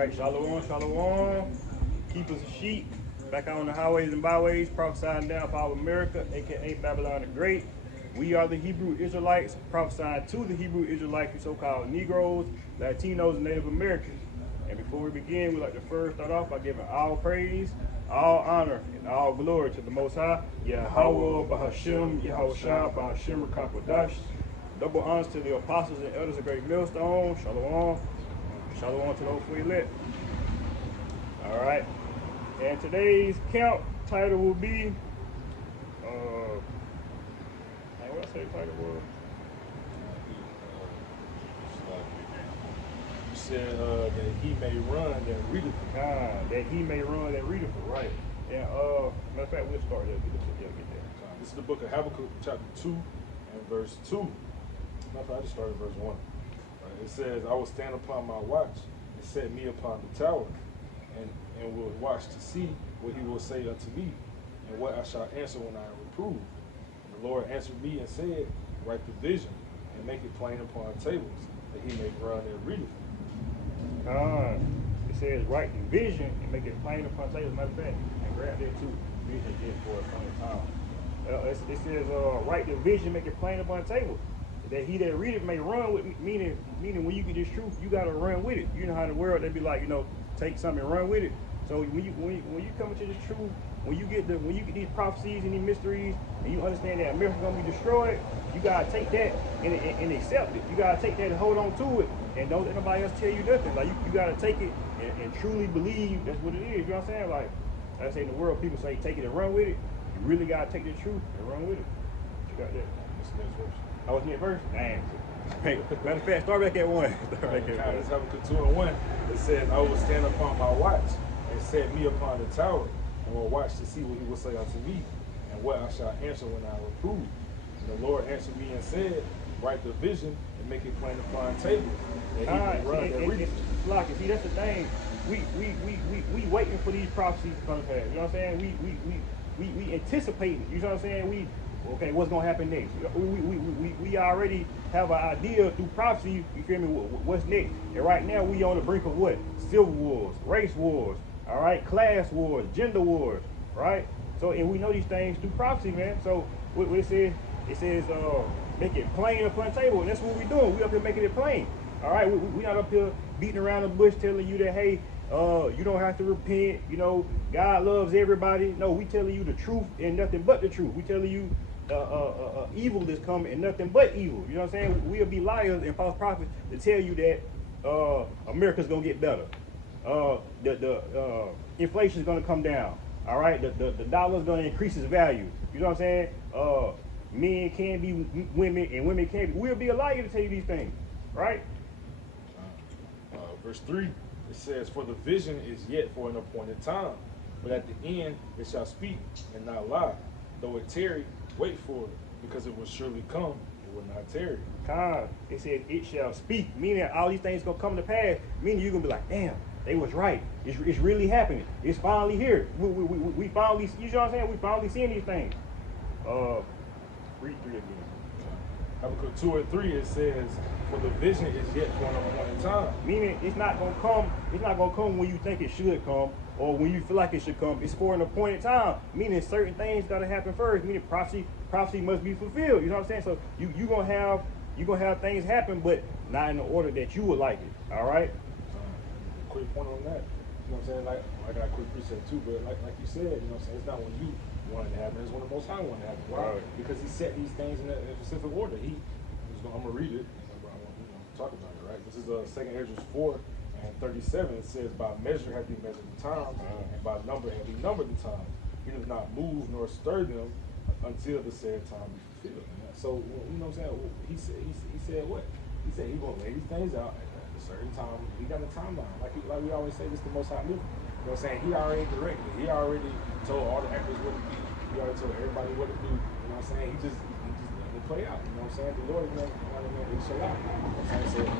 right, shalom, shalom. Keepers of sheep, back out on the highways and byways, prophesying down for our America, aka Babylon the Great. We are the Hebrew Israelites, prophesying to the Hebrew Israelites, you so-called Negroes, Latinos, and Native Americans. And before we begin, we'd like to first start off by giving all praise, all honor, and all glory to the Most High, Yahweh, Bahashim, Yahushua, Bahashim, Rakakwadash. Double honors to the apostles and elders of Great Millstone. Shalom. Shalom to those who elect. All right. And today's count title will be, what I say the title was? You said that he may run that readeth. That he may run that readeth, right. And matter of fact, we'll start there. Get there. This is the book of Habakkuk, chapter 2 and verse 2. Matter of fact, I just started verse 1. Right. It says, I will stand upon my watch and set me upon the tower, and will watch to see what he will say unto me, and what I shall answer when I am reproved. And the Lord answered me and said, write the vision, and make it plain upon tables, that he may run and read it. It says, write the vision and make it plain upon tables. Matter of fact, and grab there too. Vision is for a funny time. It says, write the vision, make it plain upon tables, that he that readeth may run with me. Meaning when you get this truth, you gotta run with it. You know how in the world they be like, take something and run with it. So when you come into the truth, when you get these prophecies and these mysteries, and you understand that America's gonna be destroyed, you gotta take that and accept it. You gotta take that and hold on to it, and don't let nobody else tell you nothing. Like you gotta take it and truly believe that's what it is. You know what I'm saying? Like I say in the world, people say take it and run with it. You really gotta take the truth and run with it. You got that? That's the next verse. I was next verse? Dang. Matter of fact, start back at 1. Let's have a 2 and 1. It says, I will stand upon my watch and set me upon the tower, and will watch to see what he will say unto me, and what I shall answer when I reprove. And the Lord answered me and said, write the vision and make it plain upon tables, that he may run and read it. See, that's the thing. We waiting for these prophecies to come to pass. You know what I'm saying? We anticipating. You know what I'm saying? Okay, what's gonna happen next? We already have an idea through prophecy. You feel me? What's next? And right now we on the brink of what? Civil wars, race wars, all right, class wars, gender wars, right? So and we know these things through prophecy, man. So what it says, make it plain upon the table, and that's what we doing. We up here making it plain. All right, we not up here beating around the bush telling you that hey, you don't have to repent. God loves everybody. No, we telling you the truth and nothing but the truth. We telling you evil is coming and nothing but evil. You know what I'm saying? We'll be liars and false prophets to tell you that America's gonna get better. The inflation's gonna come down. All right, the dollar's gonna increase its value. You know what I'm saying? Men can be women and women can't be. We'll be a liar to tell you these things, right? Verse 3, it says, for the vision is yet for an appointed time, but at the end it shall speak and not lie. Though it tarry, wait for it, because it will surely come, it will not tarry. It said it shall speak, meaning all these things gonna come to pass, meaning you're gonna be like, damn, they was right. It's really happening. It's finally here. We finally, you know what I'm saying? We finally seeing these things. Read 3 again. Habakkuk 2 and 3, it says, for the vision is yet for an appointed time. Meaning it's not gonna come when you think it should come, or when you feel like it should come. It's for an appointed time. Meaning certain things gotta happen first. Meaning prophecy must be fulfilled. You know what I'm saying? So you gonna have things happen, but not in the order that you would like it. All right. Quick point on that. You know what I'm saying? Like I got a quick precept too, but like you said, you know what I'm saying? It's not when you want it to happen. It's when the Most High want it to happen. Right? Because He set these things in a specific order. I'm gonna read it. I want to talk about it. Right. This is 2 Ezra 4 and 37. It says, by measure have He measured the times, and by number have He numbered the times. He does not move nor stir them until the said time be fulfilled. So you know what I'm saying? He said what? He said He gonna lay these things out at a certain time. He got a timeline. Like we always say, this the Most High knew. You know what I'm saying? He already directed it. He already told all the actors what to do. He already told everybody what to do. You know what I'm saying? He just let it play out. You know what I'm saying? The Lord is not a man that He shall lie. You know what I'm saying?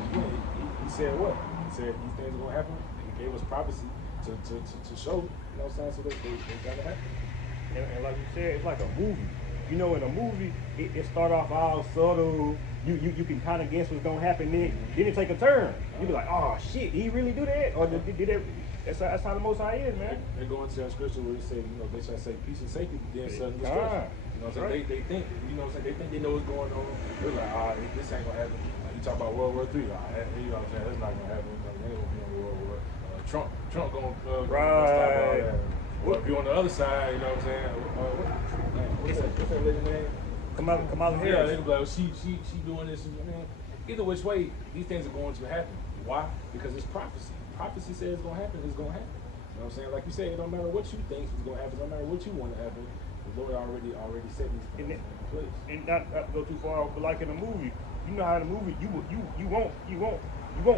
He said what? He said these things are gonna happen. And He gave us prophecy to show. You know what I'm saying? So they gotta happen. And like you said, it's like a movie. In a movie, it start off all subtle, you can kind of guess what's gonna happen. Then it take a turn. You be like, oh shit, he really do that, or did that? That's how the Most High is, man. They go into that scripture where it say, you know, they shall say peace and safety, then sudden destruction. You know what I'm saying? They think, you know what I'm saying? They think they know what's going on. They're like, this ain't gonna happen. Like, you talk about World War III, you know what I'm saying? That's not gonna happen. They ain't gonna be on World War. Trump gonna stop all that. Well, if you're on the other side, you know what I'm saying? What's that lady's name? Kamala Harris. Yeah, they be like, she doing this. Man, either which way, these things are going to happen. Why? Because it's prophecy. Prophecy says it's gonna happen. It's gonna happen. You know what I'm saying? Like you said, it don't matter what you think is gonna happen. It don't matter what you want to happen. The Lord already set these things in place. And not to go too far, but like in a movie, you know how in the movie you want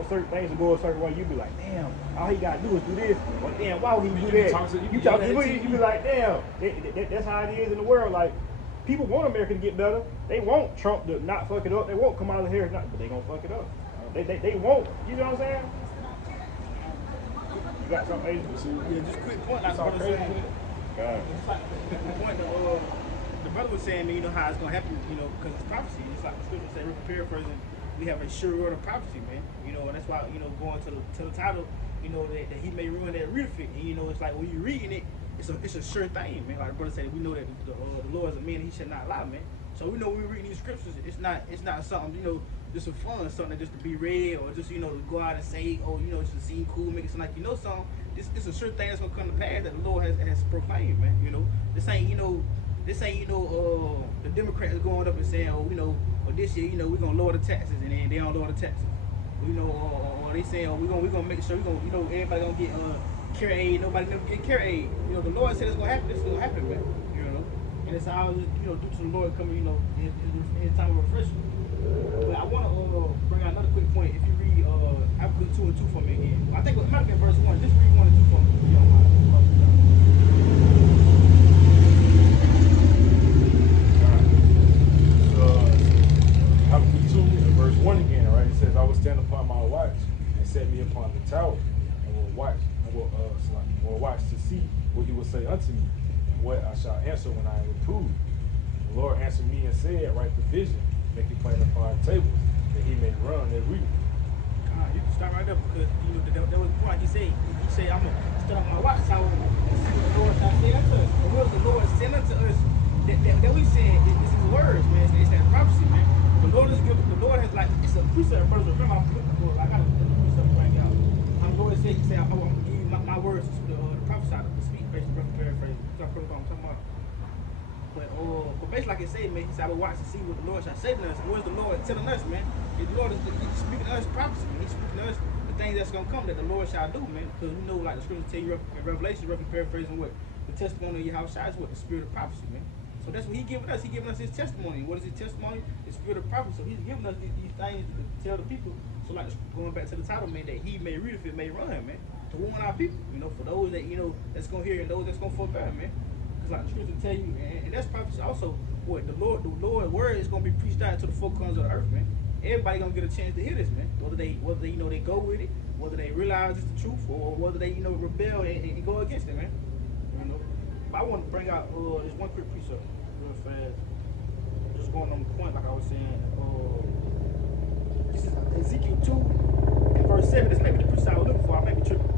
certain things to go a certain way. You be like, damn, all he gotta do is do this. Well, damn, why would he do that? You be like, damn, that's how it is in the world. Like, people want America to get better. They want Trump to not fuck it up. They want Kamala Harris not, but they gonna fuck it up. They won't. You know what I'm saying? You got something, Asia? Yeah, just quick point. Like what I was saying. It's like the point that the brother was saying, man, you know how it's gonna happen, you know, because it's prophecy. It's like the scripture say, paraphrasing, we have a sure word of prophecy, man. You know, and that's why, you know, going to the title, you know, that he may ruin that reader fit. And you know, it's like when you're reading it, it's a sure thing, man. Like the brother said, we know that the Lord is a man, he should not lie, man. So we know when we're reading these scriptures, it's not something, you know, just for fun, something just to be read, or just, you know, to go out and say, oh, you know, just to seem cool, make it sound like you know something. This a sure thing that's gonna come to pass that the Lord has proclaimed, man. You know, this ain't the Democrats going up and saying, oh, you know, or this year, you know, we're gonna lower the taxes, and then they don't lower the taxes. You know, or they saying, oh, we're gonna make sure you know, everybody gonna get care aid, nobody never get care aid. You know, the Lord said it's gonna happen. This is gonna happen, man. You know, and it's all, you know, due to the Lord coming, you know, in time of refreshment. But I want to bring out another quick point. If you read Habakkuk 2 and 2 for me again, I think it might be in verse 1. Just read 1 and 2 for me. If you don't mind. Habakkuk 2 and verse 1 again, right? It says, I will stand upon my watch and set me upon the tower, and will watch to see what he will say unto me, and what I shall answer when I am reproved. The Lord answered me and said, write the vision, make it plain upon tables, that he may run and read it. You can start right there because you know that was the point. He said, I'm gonna start on my watch tower and see what the Lord shall say unto us. And what the Lord sent unto us that we said this is words, man. It's that prophecy, man. The Lord has like, it's a precept, brother. Remember, I got a precept right now. My Lord said, he said, I'm gonna give you my words to prophesy, to speak, basically, rough paraphrase. That's what I'm talking about. But basically, like I said, man, he said, I will watch to see what the Lord shall say to us. What is the Lord telling us, man? The Lord is speaking to us prophecy, man. He's speaking to us the things that's going to come that the Lord shall do, man. Because we know, like the scriptures tell you in Revelation, roughly paraphrasing what? The testimony of Yahweh is what? The spirit of prophecy, man. So that's what he's giving us. He's giving us his testimony. What is his testimony? The spirit of prophecy. So he's giving us these things to tell the people. So like going back to the title, man, that he may read if it may run, man. To warn our people, you know, for those that, you know, that's going to hear and those that's going to forbear, man. Because like the scripture tell you, and that's prophecy also, what the Lord word is going to be preached out to the four corners of the earth, man. Everybody going to get a chance to hear this, man. Whether they you know, they go with it, whether they realize it's the truth, or whether they, you know, rebel and go against it, man. You know. But I want to bring out this one quick precept real fast. Just going on the point, like I was saying. This is Ezekiel 2 and verse 7. This may be the precept I was looking for. I may be tripping.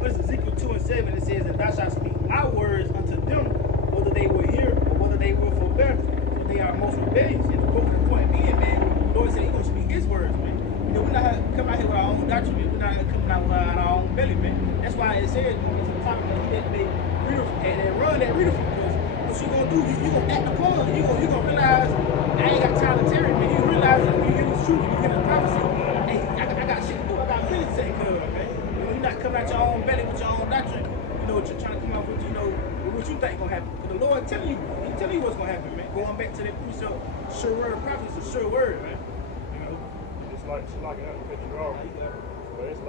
But it's Ezekiel 2 and 7. It says, and thou shalt speak my words unto them, whether they will hear or whether they will forbear, for they are most rebellious. And the point being, man, the Lord said he's going to speak his words, man. You know, we're not coming out here with our own doctrine, man. We're not coming out with our own belly, man. That's why it says, when it's the topic that they run that reader from us. What you gonna do? You gonna act upon. You gonna realize I ain't got time to tarry, man. You realize that when you hear the truth, you hear the prophecy. Hey, I got shit to do. I got really to take care of, man. You know, you're not coming out your own belly with your own doctrine. You know, you're trying to come out with, you know, with what you think gonna happen. But the Lord telling you, He's telling you what's gonna happen, man. Going back to that precept, sure word of prophecy, it's a sure word, man. You know, it's like another picture off. But it's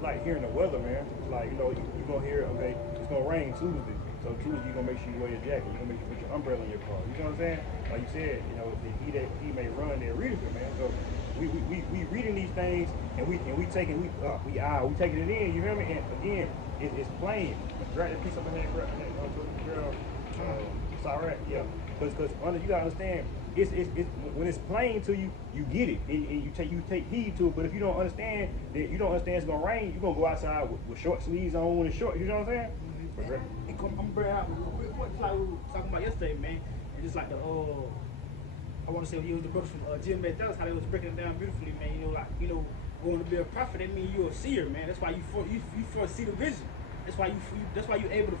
like hearing the weather, man. It's like, you know, you gonna hear, okay, it's gonna rain Tuesday. So Tuesday you gonna make sure you wear your jacket. You gonna make sure you put your umbrella in your car. You know what I'm saying? Like you said, you know, he may run there reading it, man. So we reading these things and we taking it in. You hear me? And again, it's plain. Grab that piece up in there, girl. It's all right, yeah. Because you gotta understand, it's when it's plain to you, you get it, and you take heed to it. But if you don't understand that, you don't understand it's gonna rain, you're gonna go outside with short sleeves on and short. You know what I'm saying? I'm gonna bring out what like we were talking about yesterday, man. And just like the I want to say he was the brothers from Jim Dallas, how they was breaking it down beautifully, man. Going to be a prophet, that means you're a seer, man. That's why you foresee the vision. That's why you're able to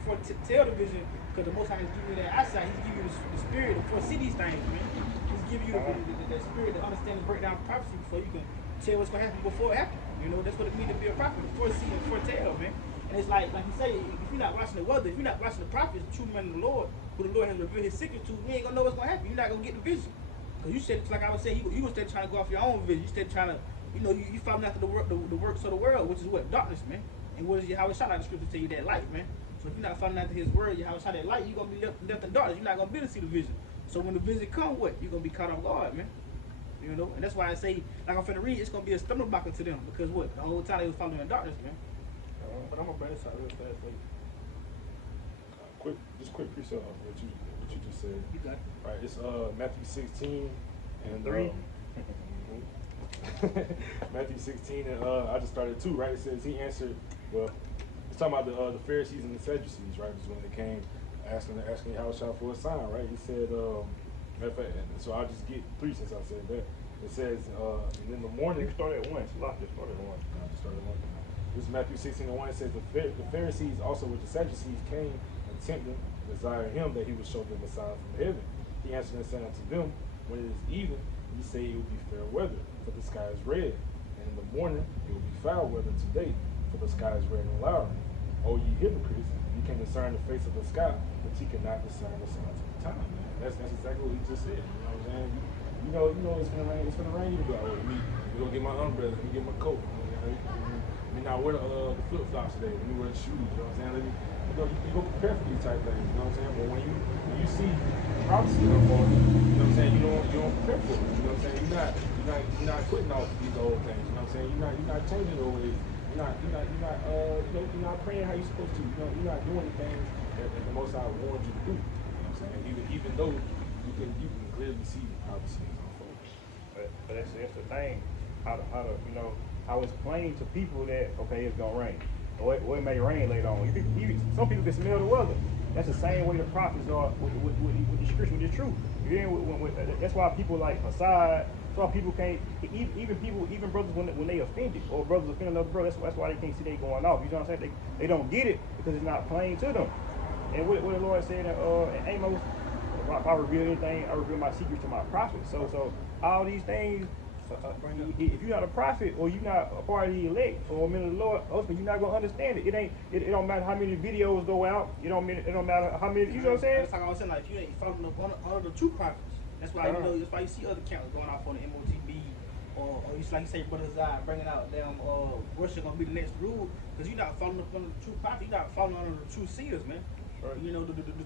tell the vision, because the Most High is giving you that eyesight. He's giving you the spirit to foresee these things, man. He's giving you the spirit to understand and break down prophecy, so you can tell what's gonna happen before it happens. That's what it means to be a prophet, to foresee and foretell, man. And it's like you say, if you're not watching the weather, if you're not watching the prophets, the true men of the Lord, who the Lord has revealed His secret to, you ain't gonna know what's gonna happen. You're not gonna get the vision. Cause you said, like I was saying, you gonna stay trying to go off your own vision. You stay trying to, you following after the works of the world, which is what? Darkness, man. And what is Yahweh shot out the scripture tell you that light, man. So if you're not following after His word, Yahweh shot that light, you're gonna be left in darkness. You're not gonna be able to see the vision. So when the vision comes, what? You're gonna be caught off guard, man. And that's why I say, like I'm finna read, it's gonna be a stumbling block to them, because what? The whole time they was following in darkness, man. But I'm gonna bring this out real fast for you. Quick precept of what you just said. You got it. Right, it's Matthew 16 and 3. Matthew 16 and I just started 2. Right, it says He answered. Well, it's talking about the Pharisees and the Sadducees. Right, this is when they came asking Yahushua for a sign. Right, he said. Matter of fact, so I'll just get 3 since I said that. It says, and in the morning. You start at 1. Just start at 1. I just started 1. This is Matthew 16 and 1. It says the Pharisees also with the Sadducees came and tempted, desiring Him that He would show them a sign from heaven. He answered and said unto them, when it is even, ye say it will be fair weather, for the sky is red. And in the morning it will be foul weather today, for the sky is red and lowering. O ye hypocrites, ye can discern the face of the sky, but ye cannot discern the signs of the time. Man. That's exactly what he just said. You know what I'm saying? You know it's gonna rain. It's gonna rain. You go, we gonna get my umbrella. Let me get my coat. Let me not wear the flip flops today. Let me wear the shoes. You know what I'm saying? You go prepare for these type things. You know what I'm saying? But when you see prophecy unfolding, you know what I'm saying? You don't prepare for it. You know what I'm saying? You're not quitting off these old things. You know what I'm saying? You're not changing the ways. You're not praying how you're supposed to. You're not doing the things that the Most High warned you to do. Even though you can clearly see how the scenes unfold. But that's the thing. How it's plain to people that it's gonna rain, or it may rain later on. Some people can smell the weather. That's the same way the prophets are with the scripture, with the truth. That's why people like Hassad. That's why people can't. Even brothers when they offended, or brothers offend another brother. That's why they can't see they going off. You know what I'm saying? They don't get it because it's not plain to them. And what the Lord said in Amos. If I reveal anything, I reveal my secrets to my prophets. So all these things, if you're not a prophet or you're not a part of the elect or a man of the Lord, ultimately you're not gonna understand it. It don't matter how many videos go out. It don't matter how many. You know what I'm saying? That's like I was saying. Like if you ain't following one of the true prophets, that's why that's why you see other accounts going off on the MOTB or you like you say, Brother Zai bringing out damn worship gonna be the next rule, because you're not following up on the true prophet. You're not following on the true seers, man. Right. The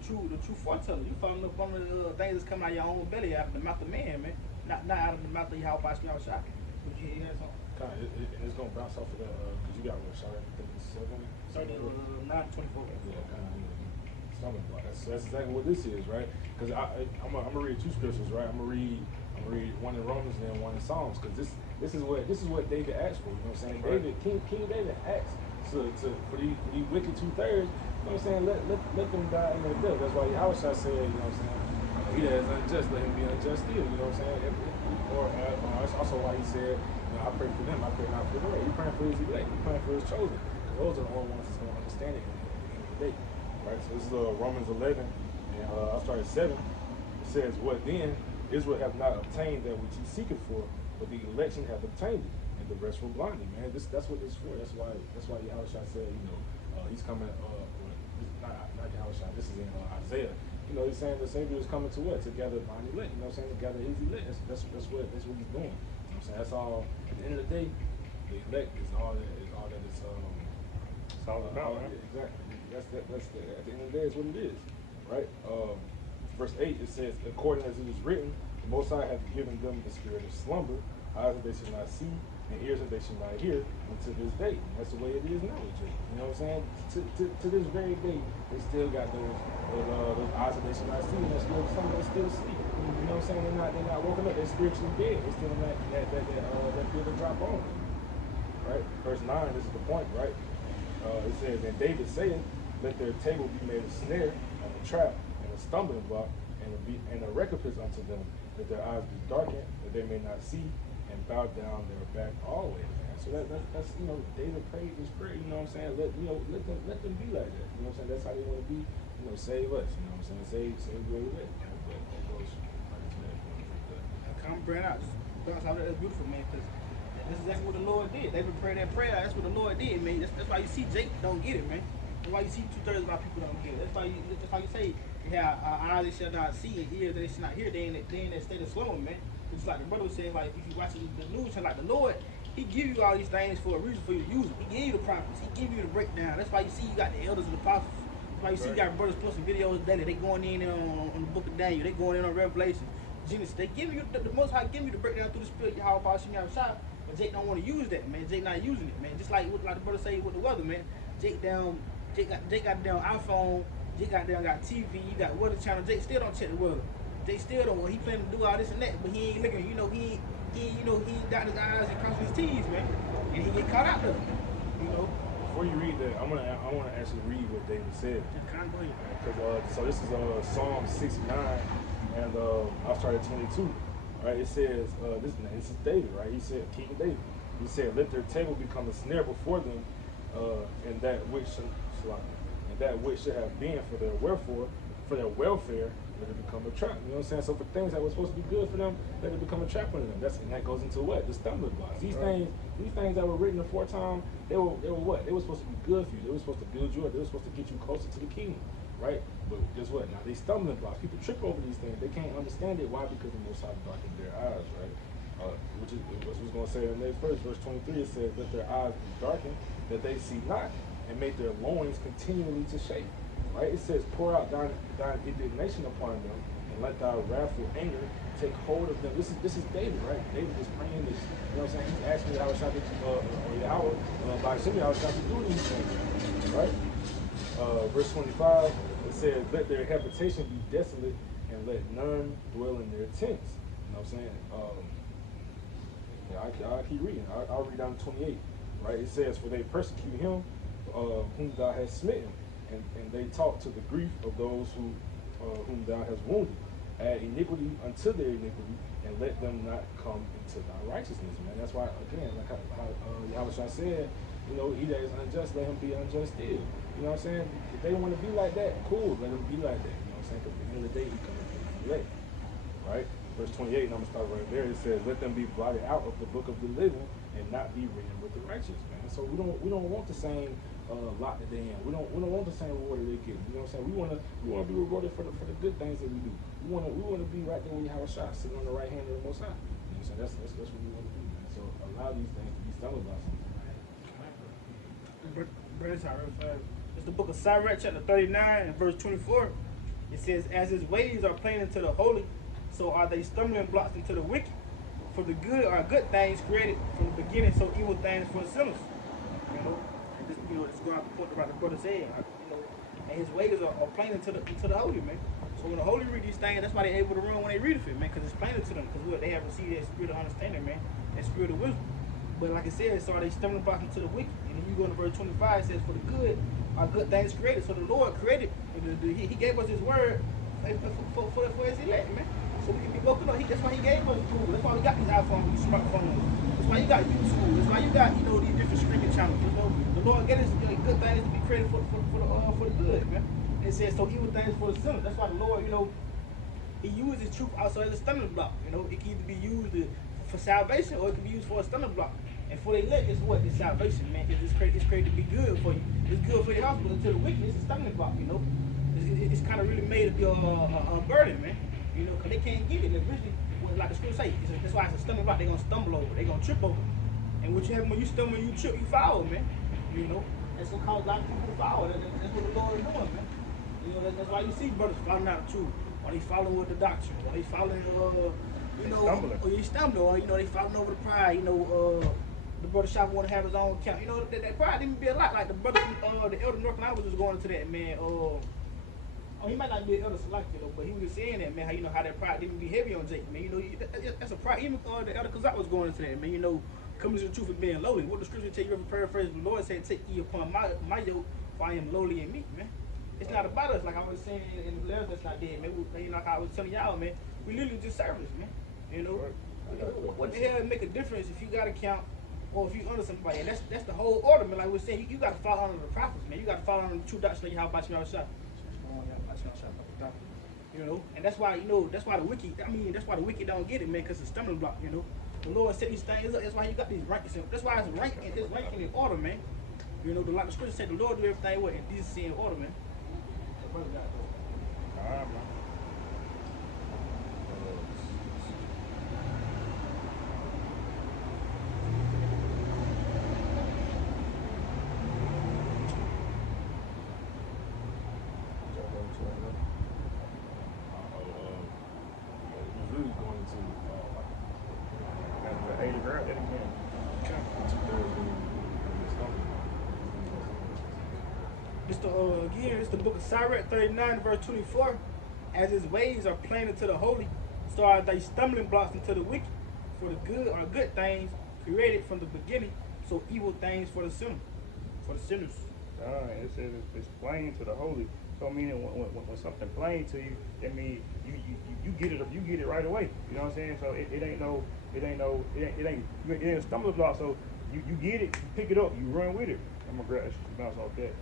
true foreteller. You following up on the things that's coming out of your own belly, out of the mouth of man, man. Not out of the mouth of Yahweh by your shot. But you hear something? It's gonna bounce off of that because you got what shot at 7. 9:24. Yeah, something like that. So that's exactly what this is, right? Because I'm gonna read 2 scriptures, right? I'm gonna read one in Romans and then one in Psalms, because this is what David asked for. You know what I'm saying? Right. King David asked for these wicked 2/3. You know what I'm saying? Let them die in their death. That's why Yahushua said, you know what I'm saying? He that is unjust, let him be unjust still. You know what I'm saying? That's also why he said, I pray for them, I pray not for them. He's praying for his elect. He's praying for his chosen. Because those are the only ones that's going to understand it in the end of the day. Right? So this is Romans 11, and I'll start at 7. It says, what then? Israel have not obtained that which he seeketh for, but the election hath obtained it, and the rest were blinded. Man, that's what this is for. That's why Yahushua said, he's coming. Not Yahushua. This is in Isaiah. He's saying the Savior is coming to what? To gather mine elect. You know what I'm saying? To gather his elect. That's what he's doing. You know what I'm saying? That's all. At the end of the day, the elect is all that it's all about, man. Exactly. That's at the end of the day, is what it is, right? Verse 8 it says, according as it is written, the Most High hath given them the spirit of slumber, eyes that they should not see, and ears that they should not hear until this day. And that's the way it is now with you. You know what I'm saying? To this very day, they still got those eyes that they should not see, and there's still some that still sleep. You know what I'm saying? They're not woken up. They're spiritually dead. They're still in that field of dry bones. Right? Verse 9, this is the point, right? It says, and David saith, let their table be made a snare and a trap and a stumbling block and a recompense unto them, that their eyes be darkened, that they may not see, and bow down their back always. Man. So that's David prayed this prayer. You know what I'm saying? Let them be like that. You know what I'm saying? That's how they want to be. Save us. You know what I'm saying? Save where we live. But that goes right into that. Come bring out. That's beautiful, man. Because this is exactly what the Lord did. David prayed that prayer. That's what the Lord did, man. That's why you see Jake don't get it, man. That's why you see 2/3 of our people don't get it. That's why you say, yeah, eyes they shall not see and ears they shall not hear. They in that state of slowing, man. It's like the brother was saying, like if you watch the news, like the Lord, He give you all these things for a reason for you to use them. He gave you the prophets. He give you the breakdown. That's why you see you got the elders and the apostles. That's why you see you got brothers posting videos daily. They going in on the book of Daniel. They going in on Revelation, Genesis. They give you the Most High give you the breakdown through the Spirit. How about you have a shot? But Jake don't want to use that, man. Jake not using it, man. Just like the brother say with the weather, man. Jake got down iPhone. Jake got TV. You got weather channel. Jake still don't check the weather. Jake still don't. He planning to do all this and that, but he ain't looking. He ain't got his eyes and crossing his T's, man. And he get caught out there. Before you read that, I want to actually read what David said. Because so this is Psalm 69, and I'll start at 22. Right, it says this is David, right? He said, King David. He said, let their table become a snare before them, and that which should have been for their welfare, let it become a trap. You know what I'm saying? So for things that were supposed to be good for them, let it become a trap under them. And that goes into what? The stumbling blocks. These things that were written aforetime, they were what? They were supposed to be good for you. They were supposed to build you up. They were supposed to get you closer to the kingdom. Right? But guess what? Now they stumbling blocks. People trip over these things. They can't understand it. Why? Because the Most High darkened their eyes, right? Which is what was going to say in the next verse. Verse 23, it says, let their eyes be darkened, that they see not, and make their loins continually to shake. Right? It says, pour out thine indignation upon them, and let thy wrathful anger take hold of them. This is David, right? David is praying this. You know what I'm saying? He's asking how shall by Shimmy, how shall we do these things, right? Verse 25, it says, let their habitation be desolate, and let none dwell in their tents. You know what I'm saying? I'll keep reading. I'll read down to 28. Right? It says, for they persecute him whom thou hast smitten, and they talk to the grief of those whom thou hast wounded. Add iniquity unto their iniquity, and let them not come into thy righteousness, man. That's why, again, like how Yahushua said, he that is unjust, let him be unjust still. You know what I'm saying? If they want to be like that, cool, let them be like that. You know what I'm saying? Because at the end of the day, he coming from the elect. Right? Verse 28, and I'm going to start right there. It says, let them be blotted out of the book of the living and not be written with the righteous, man. So we don't want the same lot that they in. We don't want the same reward that they get. You know what I'm saying? We want to be rewarded for the good things that we do. We want to be right there when we have a shot, sitting on the right hand of the Most High. You know what I'm saying? That's what we want to do, man. So allow these things to be stumbling blocks. It's the book of Sirach, chapter 39, and verse 24. It says, as his ways are plain unto the holy, so are they stumbling blocks into the wicked. For the good are good things created from the beginning, so evil things for the sinners. This is what the brother said. And his ways are plain into the holy, man. So when the holy read these things, that's why they're able to run when they read it, man, because it's plain to them. Because they have received that spirit of understanding, man, that spirit of wisdom. But like I said, so are they stumbling blocks into the wicked. And then you go to verse 25, it says, for the good are good things created. So the Lord created, he gave us his word for his elect, man. So we can be woken up. That's why he gave us tools. That's why we got these iPhones, these smartphones. That's why you got YouTube. That's why you got, these different streaming channels. The Lord gave us good things to be created for the good, man. And it says, so evil things for the sinners. That's why the Lord, he uses truth also as a stumbling block. It can either be used for salvation or it can be used for a stumbling block. And for the elect, it's what? It's salvation, man. Because it's created to be good for you. It's good for your house, but until the wicked, it's a stumbling block, It's kind of really made of your burden, man. Because they can't get it. Eventually, like the scripture say, that's why it's a stumbling block. They're going to stumble over. They're going to trip over. And what you have when you stumble, you trip, you fall, man. That's going to cause a lot of people to fall. That's what the Lord is doing, man. That's why you see brothers falling out of truth. Or they falling with the doctrine. Or they falling, or you stumble. Or, they falling over the pride. The brother shop want to have his own account. That pride didn't be a lot. Like the brother from the Elder North, and I was just going into that, man. Oh, he might not be an elder selected though, but he was saying that, man, how you know how that pride didn't be heavy on Jake, man. You know, that's a pride. Even the elder Kazak was going into that, man. You know, coming to the truth and being lowly. What the scripture tell you, ever paraphrase, the Lord said, "Take ye upon my yoke, for I am lowly and meek," man. It's not about us, like I was saying in the letters that's not dead, man. You know, like I was telling y'all, man, we literally just service, man. You know, what the hell make a difference if you got to count or if you under somebody? And that's the whole order, man. Like we're saying, you got to follow under the prophets, man. You got to follow under the true doctrine of how about you outside. You know, and that's why, you know, that's why the wicked don't get it, man, because it's a stumbling block, you know. The Lord set these things up. That's why you got these rankings. That's why it's ranking in order, man. You know, like the scripture said, the Lord do everything what in decency and order, man. All right, man. It's the book of Sirach 39, verse 24. As his ways are plain unto the holy, so are they stumbling blocks unto the wicked. For the good are good things created from the beginning, so evil things for the sinners. It says it's plain to the holy. So meaning when something plain to you, that means you get it right away. You know what I'm saying? So it ain't a stumbling block. So you get it, you pick it up, you run with it. I'm gonna grab bounce off that.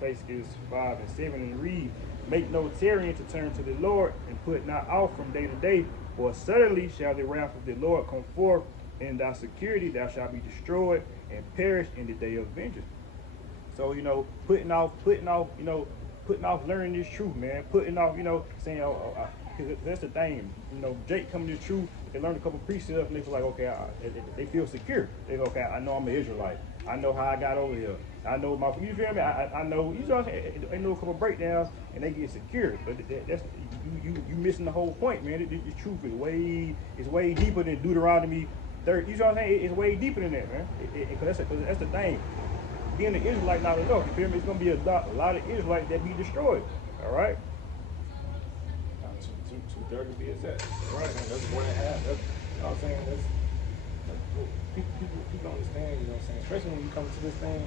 Leviticus 5 and 7 and read, make no tarrying to turn to the Lord, and put not off from day to day, for suddenly shall the wrath of the Lord come forth, and thy security thou shalt be destroyed and perish in the day of vengeance. So, you know, putting off, learning this truth, man. Putting off, saying, that's the thing. You know, Jake coming to the truth, they learn a couple precepts, and they feel like, okay, they feel secure. They go, okay, I know I'm an Israelite. I know how I got over here. I know my, you feel me? I know, you know what I'm saying? They know a couple breakdowns, and they get secure. But that's you missing the whole point, man. The truth is way deeper than Deuteronomy 30. You know what I'm saying? It's way deeper than that, man. Because that's the thing. Being an Israelite not enough. You feel me? It's gonna be a lot of Israelites that be destroyed. All right. 230 to be exact. Right. That's 1.5. That's, you know what I'm saying? That's people understand. You know what I'm saying? Especially when you come to this thing.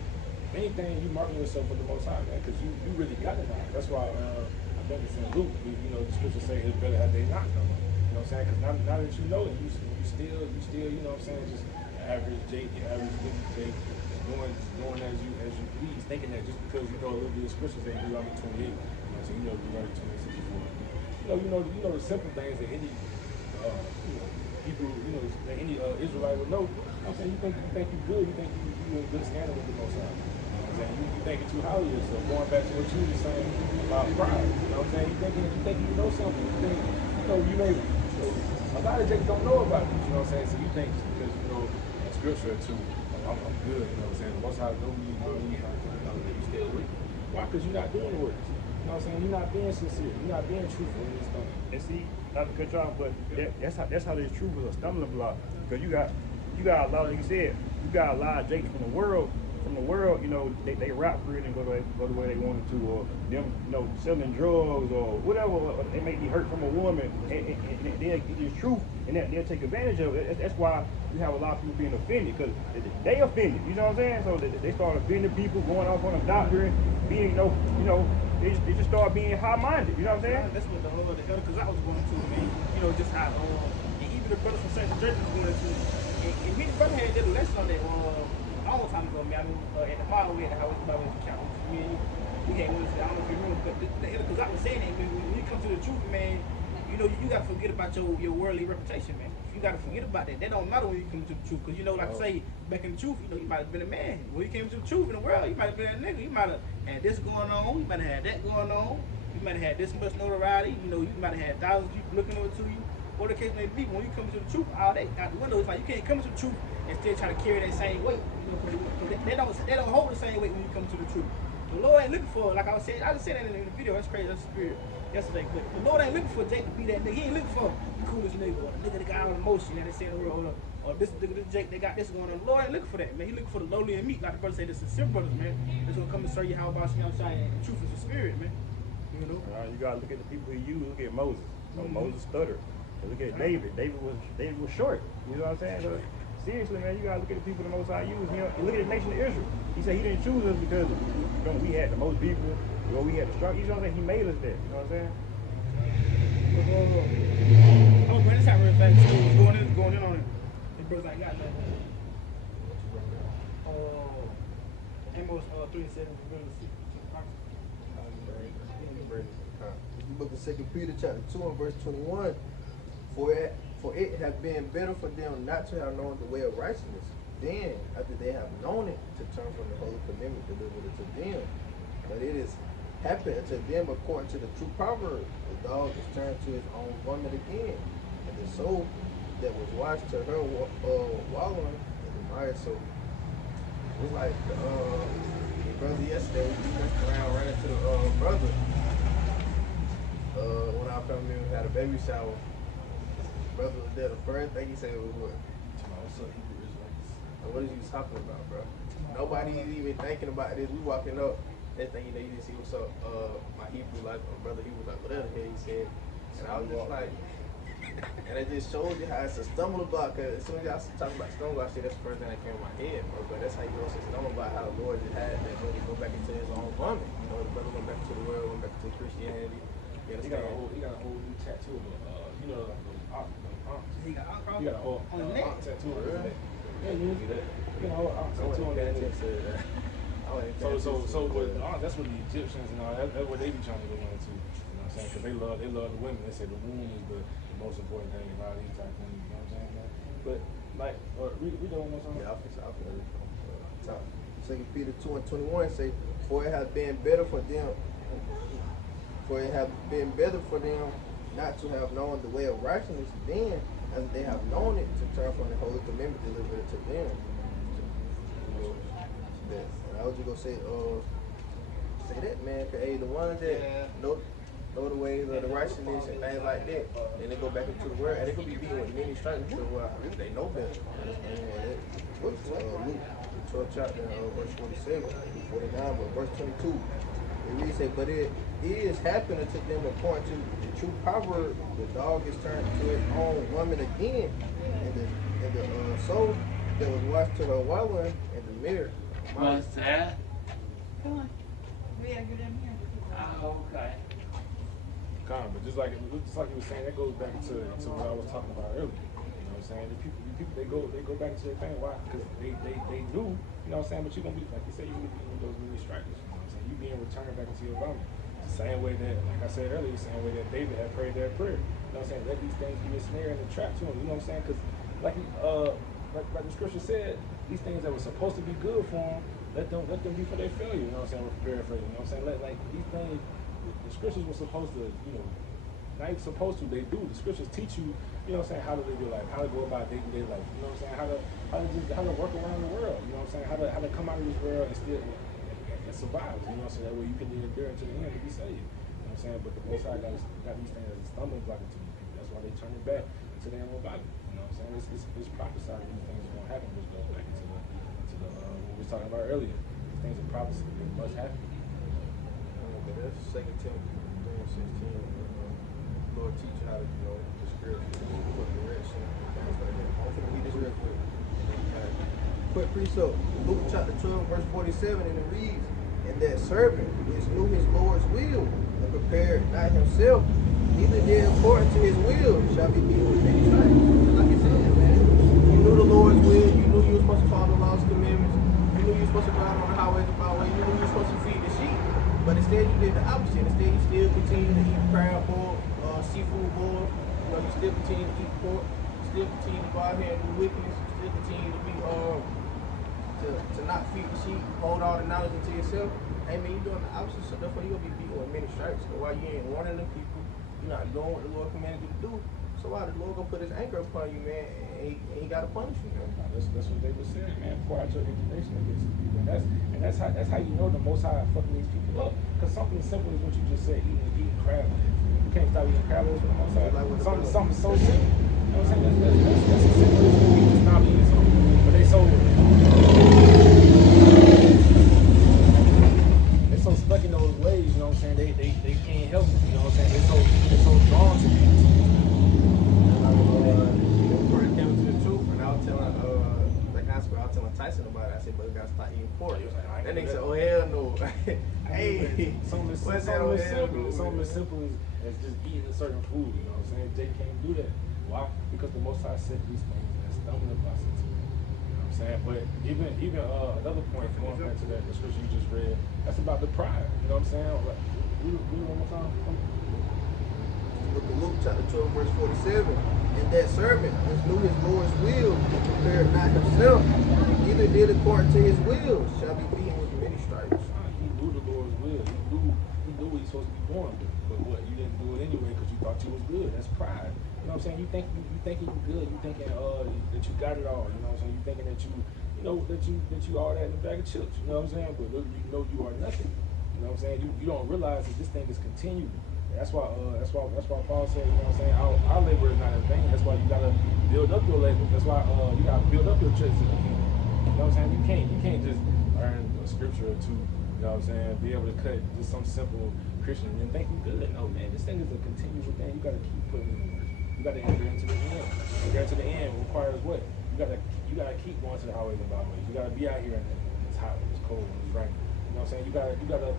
If anything, you marking yourself with the Most High, man, because you really got it now. That's why I think it's in Luke. You know, the scripture say it's better had they not done it. You know what I'm saying? Because now that you know it, you still, you know what I'm saying? Just average Jake, your average Jake, going as you please, thinking that just because you know a little bit of scriptures ain't Deuteronomy 28, so you know Deuteronomy 26. You know the simple things that any Hebrew, that any Israelite would know. I'm saying you think you good, you think you in good standing with the Most High. You thinking too highly of yourself. Going back to what you were saying about pride. You know what I'm saying? You think you know something. You think you may. A lot of Jakes don't know about it. You know what I'm saying? So you think because you know scripture too. I'm good. You know what I'm saying? The Most High know me. You still weak. Why? Because you're not doing the work. You know what I'm saying? You're not being sincere. You're not being truthful in this thing. And see, not to cut you off, but that's how this truth is a stumbling block. Because you got a lot, like you said, you got a lot of Jakes from the world, they rap for it and go the way they wanted to, or them, selling drugs or whatever, or they may be hurt from a woman, and they'll get this truth, and they'll take advantage of it. That's why you have a lot of people being offended, because they offended, you know what I'm saying? So they start offending people, going off on a doctrine, being, they just start being high-minded, you know what I'm saying? That's what the elder Kazak was going to, man. Just how, and even the brothers from certain churches was going to. And me and the brother had did a lesson on that a long time ago, man. At the model we had the house, we had one. I don't know if you remember, but because I was saying that when you come to the truth, man, you got to forget about your worldly reputation, man. You got to forget about that. That don't matter when you come to the truth, because like I say, back in the truth, you might have been a man. When you came to the truth in the world, you might have been a nigga. You might have had this going on. You might have had that going on. You might have had this much notoriety. You might have had thousands of people looking over to you. Or the case may be, when you come to the truth, all that out the window, it's like you can't come to the truth and still try to carry that same weight. They don't hold the same weight when you come to the truth. The Lord ain't looking for, like I was saying, I just said that in the video. That's crazy. That's the spirit yesterday. But the Lord ain't looking for Jake to be that nigga. He ain't looking for the coolest nigga or the nigga that got all the emotion that they say in the world. Or this nigga, this Jake, they got this going on. The Lord ain't looking for that, man. He looking for the lowly and meek. Like the brother say, the sincere brothers, man. That's gonna come and serve you how about you outside and the truth is the spirit, man. You gotta look at the people he used. Look at Moses. You know, Moses stuttered. Look at David. David was short. You know what I'm saying? So, seriously, man, you gotta look at the people the Most High used. You know, look at the nation of Israel. He said he didn't choose us because we had the most people. We had the strong. You know what I'm saying? He made us that. You know what I'm saying? Oh, bro, this out real fast. Going in on it. The brothers I got that. Amos 3:7. The book of 2 Peter chapter 2 and verse 21. For it hath been better for them not to have known the way of righteousness, than after they have known it to turn from the holy commandment delivered to them. But it is happened unto them according to the true proverb, the dog is turned to his own vomit again, and the soul that was washed to her wallowing in the mire. So it's like the brother yesterday, we messed around, ran into the brother. When our family had a baby shower, brother was there. The first thing he said was what? What is you talking about, bro? Nobody even thinking about this. We walking up, next thing you know, you didn't see what's up. My Hebrew life, my brother, he was like, whatever the hell he said. And I was just like, and it just shows you how it's a stumbling block. Cause as soon as y'all talk about stumbling block, shit, that's the first thing that came to my head, bro. But that's how you know it's a stumbling block. How the Lord just had that brother go back into his own vomit. You know, the brother went back to the world, went back to Christianity. He got a whole new tattoo of you know, like He got you got a whole on the neck. tattoo on his neck. Yeah, you see that? You got a whole tattoo on that neck. So that's what the Egyptians and all that's what they be trying to go into. You know what I'm saying? Because they love the women. They say the womb is the most important thing about these type things. You know what I'm saying? Man? But like, read that one more time. Yeah, I'll top. 2 Peter 2 and 21 say, for it has been better for them not to have known the way of righteousness, then as they have known it to turn from the holy commandment delivered to them. I was just gonna say that, man. Cause hey, the ones that know the ways of the righteousness and things like that, and they go back into the world, and they could be beaten with many stripes because they know better. And Luke, the 12th chapter, verse 47, 49, but verse 22, it really say, but it is happening to them according to the true proverb, the dog is turned to its own woman again, and the soul that was washed to her wallowing in the mirror. What's that? Come on. We gotta get in here. Oh, okay. But just like you were saying, that goes back to what I was talking about earlier. You know what I'm saying? The people they go back to their thing. Why? Because they knew, you know what I'm saying, but you're gonna be like you say, you're gonna be in those many strikers. You know what I'm saying? You being returned back into your vomit. The same way that, like I said earlier, the same way that David had prayed that prayer. You know what I'm saying? Let these things be a snare and a trap to him. You know what I'm saying? Because like the scripture said, these things that were supposed to be good for him, let them be for their failure. You know what I'm saying? We're paraphrasing. You know what I'm saying? Like these things, the scriptures were supposed to, you know, not even supposed to, they do. The scriptures teach you, you know what I'm saying, how to live your life, how to go about day-to-day life. You know what I'm saying? How to work around the world. You know what I'm saying? How to come out of this world and still and survive. You know what I'm saying? That way you can endure until the end to be saved. You know what I'm saying? But the Most High got these things as a stumbling block to these people. That's why they turn it back into their own body. You know what I'm saying? It's prophesied that these things are gonna happen, which goes back into the what we were talking about earlier. These things are prophecy. They must happen. That's 2 Timothy 3:16. Lord teach you how to, you know, the scripture, put direction, things like that. I'm gonna read this real quick. Quick precept, Luke chapter 12, verse 47, and it reads, and that servant which knew his Lord's will and prepared not himself, neither did according to his will, shall be beaten with many stripes. Like I said, man, you knew the Lord's will, you knew you were supposed to follow the laws and commandments, you knew you were supposed to go out on the highways and byways, you knew you were supposed to feed the sheep. But instead you did the opposite. Instead you still continue to eat crab boil, seafood boil. You know, you still continue to eat pork. You still continue to go out here and do wickedness. You still continue to be to not feed the sheep, hold all the knowledge into yourself. Hey man, you doing the opposite, so therefore you're gonna be beaten with many stripes. So while you ain't warning them people, you're not doing what the Lord commanded you to do. So why the Lord gonna put his anchor upon you, man, and he gotta punish you, man. That's what they were saying, man. Pour out your indignation against these people, and that's how you know the Most High fucking these people up. Because something as simple as what you just said, eating crab legs. You can't stop eating crab legs with the Most High. Like something so simple. You know what I'm saying? That's as simple as we just not eating something. But they so stuck in those ways. You know what I'm saying? They can't telling Tyson about it. I said, but we gotta start eating pork. He was like, I ain't That gonna nigga do said, that. oh hell no. Hey, Something as what's simple, that? something as simple as just eating a certain food. You know what I'm saying? Jay can't do that. Why? Because the Most High said these things as stumbling blocks into it. You know what I'm saying? But even another point, going back to that the scripture you just read, that's about the pride. You know what I'm saying? Like, read it one more time. Book of Luke chapter 12 verse 47. And that servant which knew his Lord's will and prepared not himself, neither did according to his will, shall be beaten with many stripes. He knew the Lord's will. He knew what he's supposed to be doing. But what? You didn't do it anyway because you thought you was good. That's pride. You know what I'm saying? You thinking you good. You thinking that you got it all. You know what I'm saying? You thinking that you all that in the bag of chips. You know what I'm saying? But little you know you are nothing. You know what I'm saying? You don't realize that this thing is continuing. That's why Paul said, you know what I'm saying, our labor is not in vain. That's why you gotta build up your labor. That's why you gotta build up your treasures in the kingdom. You know what I'm saying? You can't just learn a scripture or two, you know what I'm saying, be able to cut just some simple Christian and think you good. No man, this thing is a continual thing. You gotta keep putting in work. You gotta enter into the end. Enter into the end requires what? You gotta keep going to the highways and byways. You gotta be out here when it's hot, when it's cold, when it's raining. You know what I'm saying? You gotta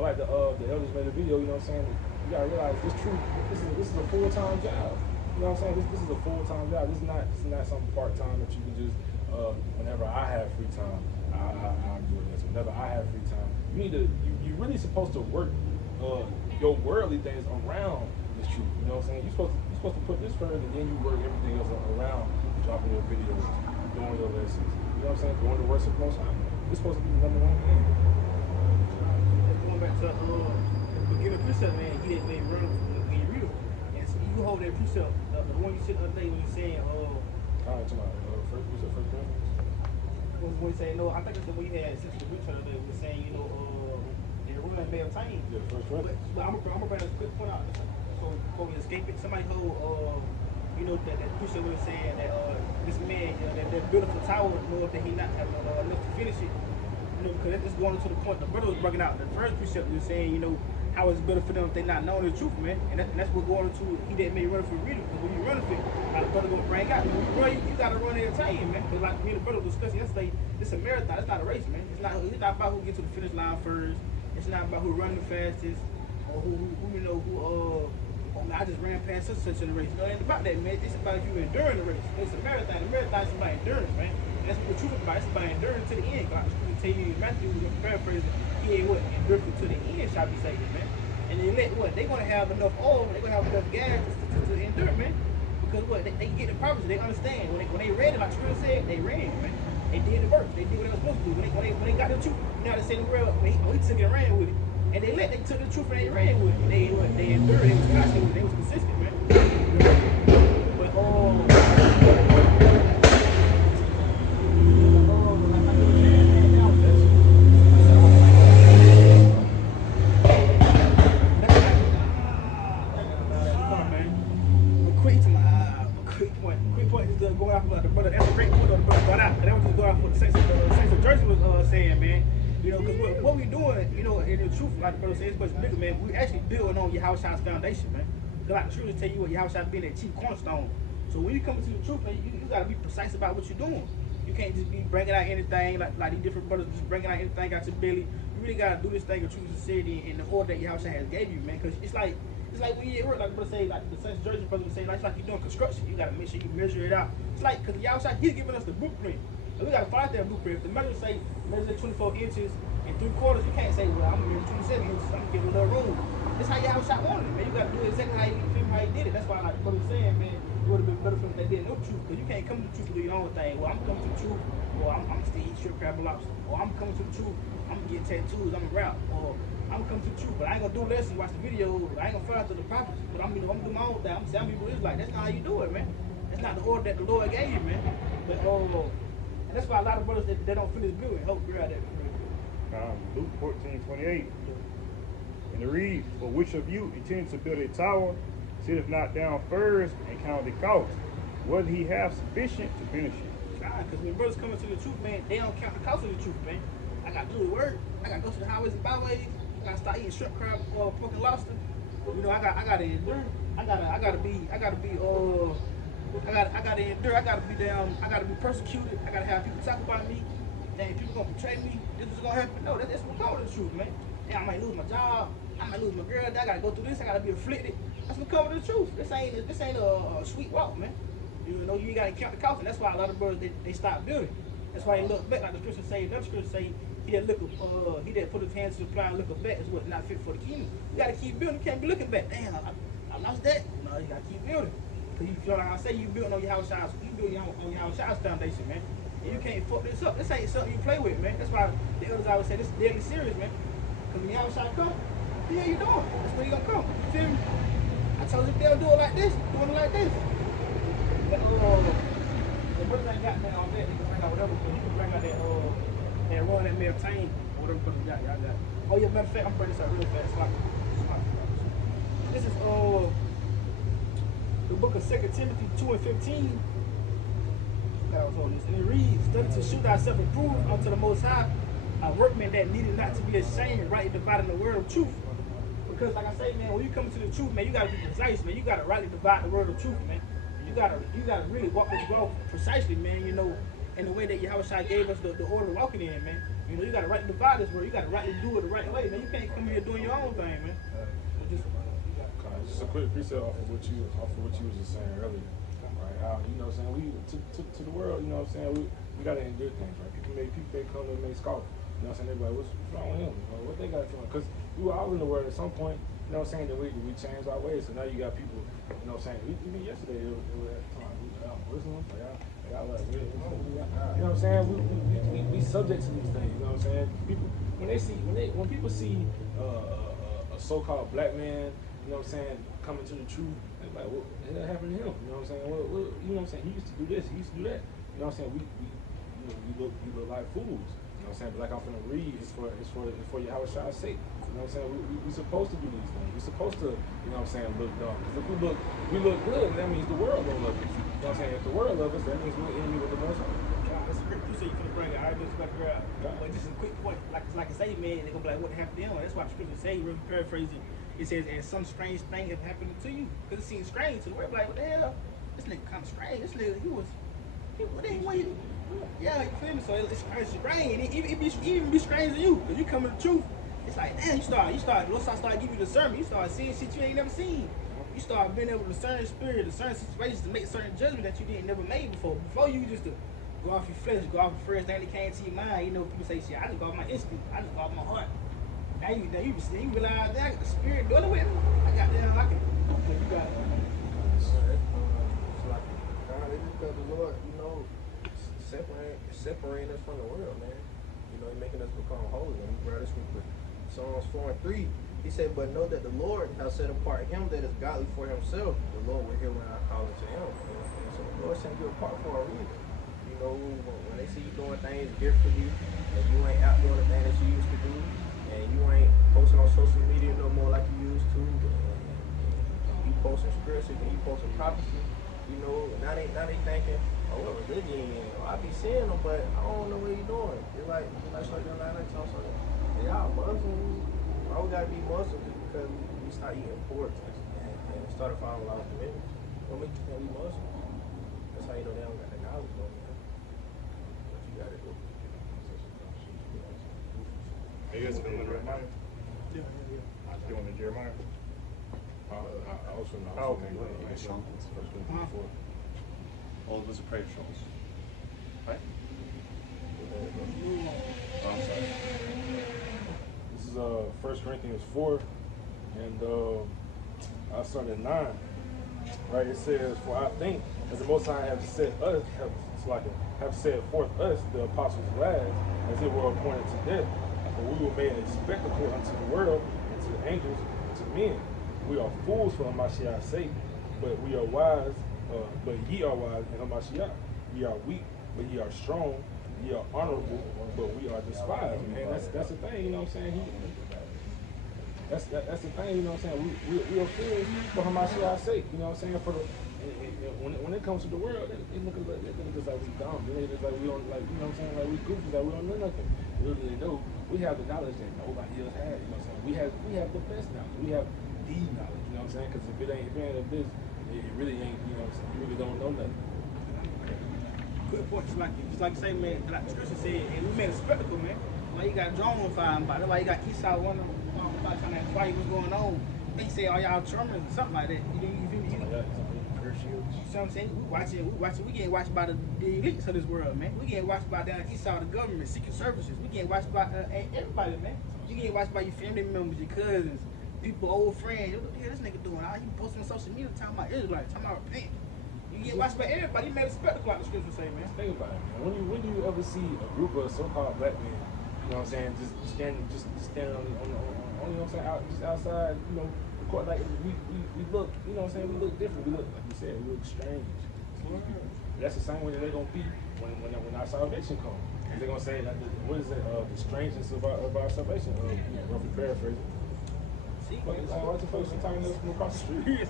like the elders made a video, you know what I'm saying? You gotta realize this is a full-time job. You know what I'm saying? This is a full-time job. This is not something part-time that you can just whenever I have free time, I'll do this. Whenever I have free time. You're really supposed to work your worldly things around this truth. You know what I'm saying? You're supposed to put this first and then you work everything else around dropping your videos, doing your lessons. You know what I'm saying? Going to worship Most High. It's supposed to be the number one thing. Going back to the beginning precept, man, he didn't make run when you read it. And so you hold that precept, the one you said the other day when you saying, To my first Corinthians. when you say, no, I think it's the way you had since the rich other day, was saying, you know, the run may obtain. Yeah, first Corinthians. But I'm gonna bring a quick point out, so before we escape it, somebody hold, you know, that precept was saying that this man, you know, that beautiful tower, you know, that he not have enough to finish it. You know, because it's going to the point the brother was bringing out. The first precept was saying, you know, how it's better for them if they not knowing the truth, man. And that's what going to he that may run for reading. Because when you run for it, like the brother gonna bring out. When you run, you gotta run every time, man. Because like me and the brother was discussing yesterday, it's a marathon. It's not a race, man. It's not about who gets to the finish line first. It's not about who run the fastest or who you know who I just ran past such in the race. You know, it ain't about that, man. It's about you enduring the race. It's a marathon. The marathon is about endurance, man. And that's what the truth is about. It's about enduring to the end. God is going to tell you in Matthew, paraphrasing, he ain't what? Enduring to the end shall be saved, man. And the elect, what? They're going to have enough oil, they're going to have enough gas to endure, man. Because what? They get the purpose. They understand. When they read it, like Trill said, they ran, man. They did the work. They did what they were supposed to do. When they got the truth, now they say the world, he took it and ran with it. And they took the truth and they ran with it. They endured. They was constant. They was consistent, man. But quick point is going off of the brother. That's a great point the brother brought out. And that was just going off what the Saints of Jersey was saying, man. You know, because what we doing, you know, in the truth, like the brother says, it's much bigger, man. We actually building on Yahushua's foundation, man. Because like the truth is tell you what Yahushua being that chief cornerstone. So when you come into the truth, man, you gotta be precise about what you're doing. You can't just be bringing out anything like these different brothers just bringing out anything out your belly. You really gotta do this thing of truth and sincerity in the order that Yahushua has gave you, man. Because it's like when you work, like the brother say, like the Saints of Jersey brother would say, like it's like you're doing construction. You gotta make sure you measure it out. It's like because Yahushua, he's giving us the blueprint. And we gotta follow that blueprint. If the measure say measure 24 inches and 3/4, you can't say, well, I'm gonna give 27 inches. I'm gonna give a little room. That's how Yahushua wanted it, man. You gotta do it exactly how he did it. That's why, like the brother was saying, man, it would have been better for them if they didn't know the truth. Because you can't come to the truth and do your own thing. Well, I'm coming to the truth, or I'm still eating shrimp, crab, and lobster. Or I'm coming to the truth, I'm gonna get tattoos, I'm a rap. Or I'm coming to the truth, but I ain't gonna do lessons, watch the video. I ain't gonna follow after the prophets. But I'm gonna do my own thing. I'm saying people is like, that's not how you do it, man. That's not the order that the Lord gave you, man. But and that's why a lot of brothers they don't finish building. Help grow that. Luke 14:28. And it reads, for which of you intends to build a tower, sitteth not down first and count the cost, whether he have sufficient to finish it. Because when brothers coming to the truth, man, they don't count the cost of the truth, man. I got to do the work. I got to go to the highways and byways. I got to start eating shrimp, crab, pork and lobster. You know, I got to endure. I gotta be I gotta endure. I gotta be down. I gotta be persecuted. I gotta have people talk about me. Then people gonna betray me. This is gonna happen. No, that's what comes with the truth, man. Yeah, I might lose my job. I might lose my girl. I gotta go through this. I gotta be afflicted. That's what comes with the truth. This ain't a sweet walk, man. You know, you ain't gotta count the cost, and that's why a lot of brothers they stop building. That's why they look back, like the scripture say. Another scripture say, he that put his hands to the plow and look back is what not fit for the kingdom. You gotta keep building. You can't be looking back. Damn, I lost that. No, you gotta keep building. Cause you feel like I say, you building on your house, you building on your house foundation, man. And you can't fuck this up. This ain't something you play with, man. That's why the elders always say this is deadly serious, man. Cause when your house come, the hell you doing? That's when you gonna come. You feel me? I told you if they'll do it like this, doing it like this. But the brothers ain't got nothing on that. They can bring out whatever. You can bring out that run that may obtain whatever brothers got. Y'all got. Oh yeah, matter of fact, I'm bringing this out real fast. This is the book of 2 Timothy 2:15. I was on this, and it reads, "Study to show thyself approved unto the Most High, a workman that needed not to be ashamed, rightly dividing the word of truth." Because, like I say, man, when you come to the truth, man, you gotta be precise, man. You gotta rightly divide the word of truth, man. You gotta really walk this walk precisely, man. You know, in the way that Yahushua gave us the order of walking in, man. You know, you gotta rightly divide this word. You gotta rightly do it the right way, man. You can't come here doing your own thing, man. Just a quick precept off of what you was just saying earlier, right? How, you know what I'm saying, we to the world, you know what I'm saying, we gotta endure things, right? People may come and may scoff, you know what I'm saying, they be like, what's wrong with him? You know, what they got to do? Because we were all in the world at some point, you know what I'm saying, that we changed our ways. So now you got people, you know what I'm saying, even yesterday, it was at time, Muslims, you know what I'm saying, we subject to these things, you know what I'm saying. People, when people see a so-called black man, you know what I'm saying, coming to the truth, and like, what happened to him? You know what I'm saying? Well, you know what I'm saying? He used to do this, he used to do that. You know what I'm saying? We look like fools. You know what I'm saying? But like I'm finna read, it's for Yahushua's sake. You know what I'm saying? We supposed to do these things. We supposed to, you know what I'm saying, look dumb. Because if we look good, that means the world don't love us. You know what I'm saying? If the world loves us, that means we're enemy with the Most High. That's a great precept you finna bring it. I just about to grab. But just a quick point, like I say, man, they gonna be like, what happened to him? That's why the scripture say, really paraphrasing. It says, and some strange thing have happened to you. Because it seems strange to the world. Like, what the hell? This nigga kind of strange. This nigga, what the hell? Yeah, you feel me? So it's strange. It even be strange to you. Because you come to the truth. It's like, damn, you start, once I start giving you discernment, you start seeing shit you ain't never seen. You start being able to discern spirit, discern situations, to make certain judgments that you didn't never made before. Before you just to go off your flesh, go off the first thing that came to your mind. You know, people say, shit, I just go off my instinct. I just go off my heart. Now you realize that I got the spirit doing it with me. I got that, I can. But you got it. It's like, God, it's because the Lord, you know, separating us from the world, man. You know, He's making us become holy. And we brought this with Psalms 4:3. He said, but know that the Lord has set apart him that is godly for himself. The Lord will hear when I call unto him. And so the Lord sent you apart for a reason. You know, when they see you doing things differently, and you ain't out doing the thing that you used to do, and you ain't posting on social media no more like you used to, and you posting scriptures and you posting prophecy, you know, now they thinking, oh, what religion, I be seeing them, but I don't know what you're doing. It's like something like that, something. Y'all Muslims, why we gotta be Muslims? Because we start eating pork and started following a lot of commitments. What makes you think we Muslims? That's how you know they don't got the knowledge on you. What you gotta do. Are you guys feeling Jeremiah? Yeah. You want the Jeremiah? I also know. Oh, okay. First Corinthians 4. All of us are prayer shawls. Right? Oh, I'm sorry. This is 1 Corinthians 4, and I started at 9. Right? It says, "For I think that the Most High have set forth us, the apostles last, as it were appointed to death. For we were made a spectacle unto the world, and to the angels, and to men. We are fools for Hamashiach's sake, but we are wise. But ye are wise in Hamashiach. Ye are weak, but ye are strong. Ye are honorable, but we are despised." And that's the thing, you know what I'm saying? That's the thing, you know what I'm saying? We are fools for Hamashiach's sake, you know what I'm saying? For the when it comes to the world, they look just like we dumb. They just like we don't, like, you know what I'm saying? Like we goofy, like we don't know nothing. Little they know, we have the knowledge that nobody else has. You know what I'm saying? We have the best knowledge. We have the knowledge. You know what I'm saying? Because if it ain't of this, it really ain't, you know, you really don't know nothing. Good point, just like you say, man, like the scripture said, and we made a spectacle, man. Why you got drone firing about it? Why you got Esau wondering about trying to fight what's going on? They say, "Are y'all Germans?" or something like that. You see what I'm saying? We getting watched by the elites of this world, man. We getting watched by the Esau, the government, secret services. We getting watched by everybody, man. You getting watched by your family members, your cousins, people, old friends. What the hell this nigga doing? He posting on social media talking about Israelites, talking about repent. You get watched by everybody. You made a spectacle like the scripture say, man. Think about it, man. When do you ever see a group of so-called black men, you know what I'm saying, just standing on you know what I'm saying, just outside, you know, court, like we look, you know what I'm saying, we look different. We look, like you said, we look strange. That's the same way that they're gonna be when our salvation comes. They're gonna say like, what is it? The strangeness of our salvation. Roughly paraphrasing. Like, why the folks talking to us from across the street?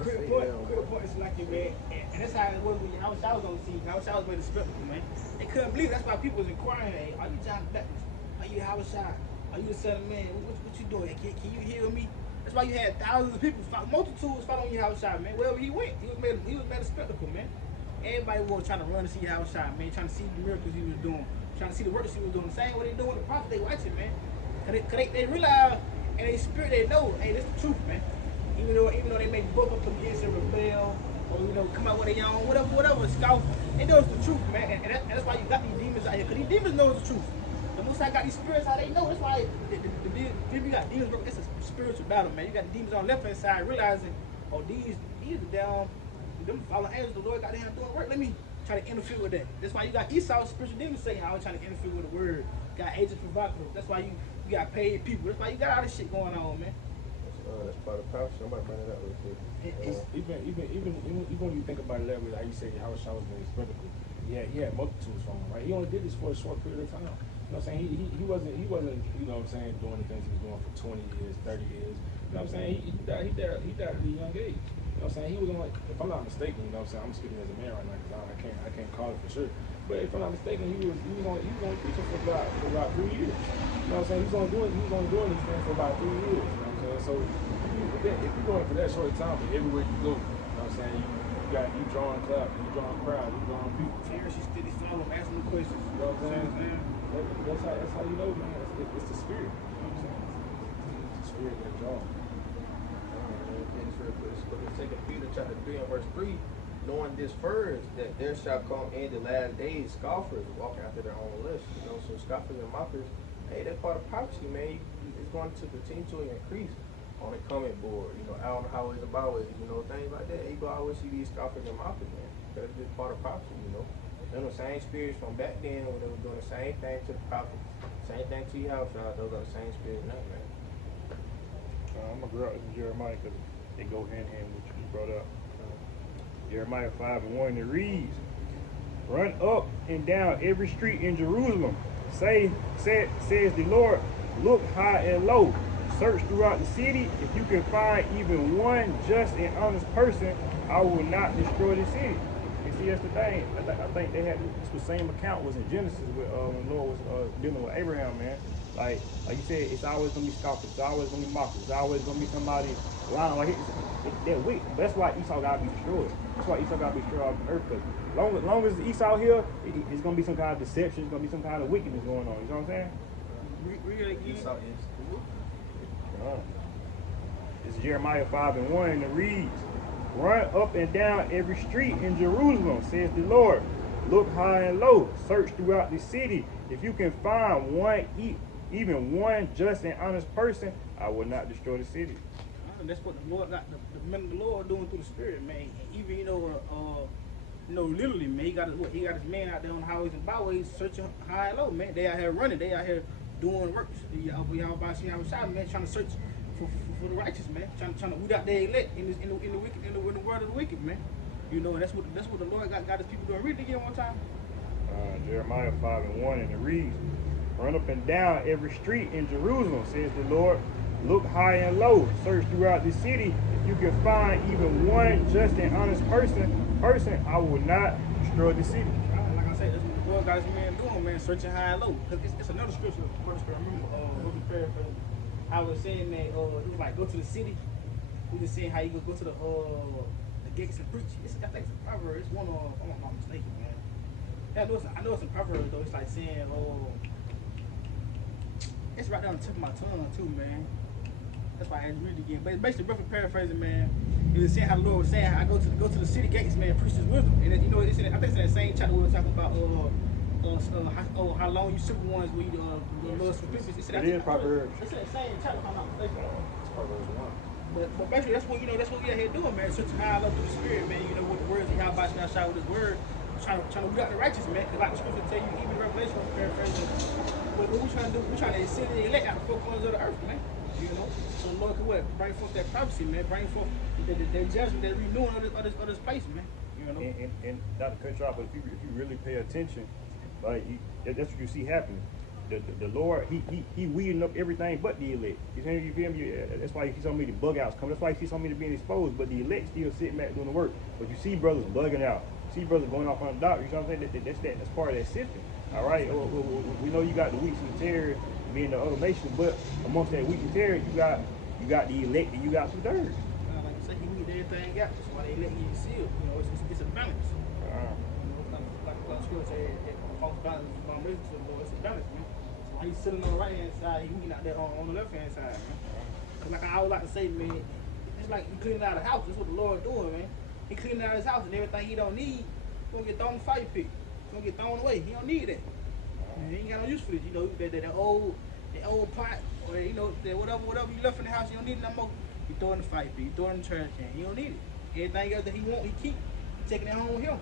Critical point is like it, man. And that's how it was when I was on the scene. I was made a spectacle, man. They couldn't believe it. That's why people was inquiring, hey, are you John the Baptist? Are you Howard Shine? Are you the Son of Man? What you doing? Can you heal me? That's why you had thousands of people, multitudes following you, Howard Shine, man. Wherever he went, he was made a spectacle, man. Everybody was trying to run to see Howard Shine, man. Trying to see the miracles he was doing, trying to see the works he was doing. The same way they doing the prophet, they watching, man. Cause they realize, and they spirit, they know, hey, this the truth, man. Even though they may buck up against and rebel, or come out with their own, whatever, scout, they know it's the truth, man. And that's why you got these demons out here, cause these demons know it's the truth. The Most High got these spirits how they know. That's why you got demons. It's a spiritual battle, man. You got the demons on the left hand side realizing, oh, these are down. Them fallen angels, the Lord got their hand doing work. Let me try to interfere with that. That's why you got Esau's spiritual demons saying, I was trying to interfere with the word. Got agents provocative. That's why you got paid people. That's why you got all this shit going on, man. That's part of prophecy. I'm about to find it out real quick. Even when you think about it that way, like you say, how Shaw was very spectacle. Yeah, he had multitudes from him, right? He only did this for a short period of time. You know what I'm saying? He wasn't, you know what I'm saying, doing the things he was doing for 20 years, 30 years. You know what I'm saying? He died at a young age. You know what I'm saying? He was only, if I'm not mistaken, you know what I'm saying? I'm speaking as a man right now because I can't call it for sure. But if I'm not mistaken, he was only preaching for about 3 years. You know what I'm saying? He was only doing these things for about 3 years. You know what I'm saying? So if you're doing it for that short time, everywhere you go, you know what I'm saying? You drawing crowd, you drawing people. Pharisees still follow, asking the questions. You know what I'm saying? That's how you know, man. It's the spirit. You know what I'm saying? It's the spirit that draws. Second Peter chapter 3 and verse 3, knowing this first, that there shall come in the last days scoffers walking after their own lust. You know, so scoffers and mockers, hey, that's part of prophecy, man. It's going to continue to increase on the comment board, you know, out on the highways and byways, you know, things like that. You go always see these scoffers and mockers, man. That's just part of prophecy, you know. They're the same spirits from back then when they were doing the same thing to the prophet, same thing to your house, those are the same spirits now, man. I'm gonna go out to Jeremiah because they go hand in hand with what you just brought up. Jeremiah 5:1, it reads, "Run up and down every street in Jerusalem. Says the Lord, look high and low. Search throughout the city. If you can find even one just and honest person, I will not destroy the city." And see, that's the thing. I think they had this same account was in Genesis with when the Lord was dealing with Abraham, man. Like you said, it's always gonna be scoffers, it's always gonna be mockers, it's always gonna be somebody lying. Like they're weak. That's why Esau gotta be destroyed. That's why Esau gotta be destroyed off the earth. Because long as Esau here, it's gonna be some kind of deception. It's gonna be some kind of wickedness going on. You know what I'm saying? Esau is cool. It's Jeremiah 5:1, and it reads, "Run up and down every street in Jerusalem, says the Lord. Look high and low. Search throughout the city. If you can find even one just and honest person, I will not destroy the city." That's what the Lord got the Lord doing through the Spirit, man. Even literally, man. He got his man out there on the highways and byways searching high and low, man. They out here running. They out here doing work. Y'all about to see how I'm shouting, man. Trying to search for the righteous, man. Trying to weed out their elect in the wicked, in the world of the wicked, man. You know, and that's what the Lord got his people doing. Read it again one time. Jeremiah 5:1, and it reads, "Run up and down every street in Jerusalem, says the Lord. Look high and low. Search throughout the city. If you can find even one just and honest person, I will not destroy the city." Like I said, that's what the Lord got his man doing, man. Searching high and low. It's another scripture. I remember how it was saying that it was like go to the city we just seeing how you go to the gates and preach. I think it's a proverb. It's one of, I'm not mistaken, man. Yeah, I know it's a proverb though. It's like saying, it's right down the tip of my tongue too, man. That's why I had to read it again. But basically, roughly paraphrasing, man, it was saying how the Lord was saying, I go to the city gates, man, preach His wisdom. And then, you know, I think it's in that same chapter we were talking about how long you super ones where you the Lord's forgiveness. It is Proverbs. It's in that same chapter, if I'm not mistaken. It's Proverbs 1. But basically, that's what we out here doing, man. Searching high up through the spirit, man. You know, with the words of Yahweh shall shout with His word. Trying to root out the righteous, man. Because like the scripture tell you, even Revelation, paraphrasing, what we trying to do, we trying to send the elect out the four corners of the earth, man. You know, so the Lord can what? Bring forth that prophecy, man. Bring forth the judgment, the renewing of this place, man. You know. And not to cut you off, but if you really pay attention, like that's what you see happening. The Lord, he weeding up everything but the elect. You feel me? That's why you see so many bug outs coming. That's why you see so many being exposed. But the elect still sitting back doing the work. But you see brothers bugging out. You see brothers going off on the doctor. You know what I'm saying? That's part of that system. All right. We know you got the weak and the terror being the other nation, but amongst that weak and terror, you got the elect and you got some dirt. Like you said, he weed everything out. That's why they let you seal. You know, it's a balance. You know, like the scripture said, false balance is from raising to the Lord. It's a balance, man. He's sitting on the right hand side, he's out there on the left hand side, man. Cause like I always like to say, man, it's like he cleaning out the house. That's what the Lord doing, man. He cleaning out his house and everything he don't need, gonna get thrown in the fire pit. It's gonna get thrown away. He don't need that. He ain't got no use for this. You know, that old pot or you know, that whatever you left in the house, you don't need it no more. You throw it in the fire pit, you throw it in the trash can. You don't need it. Everything else that he want, he keep. He taking it home with him.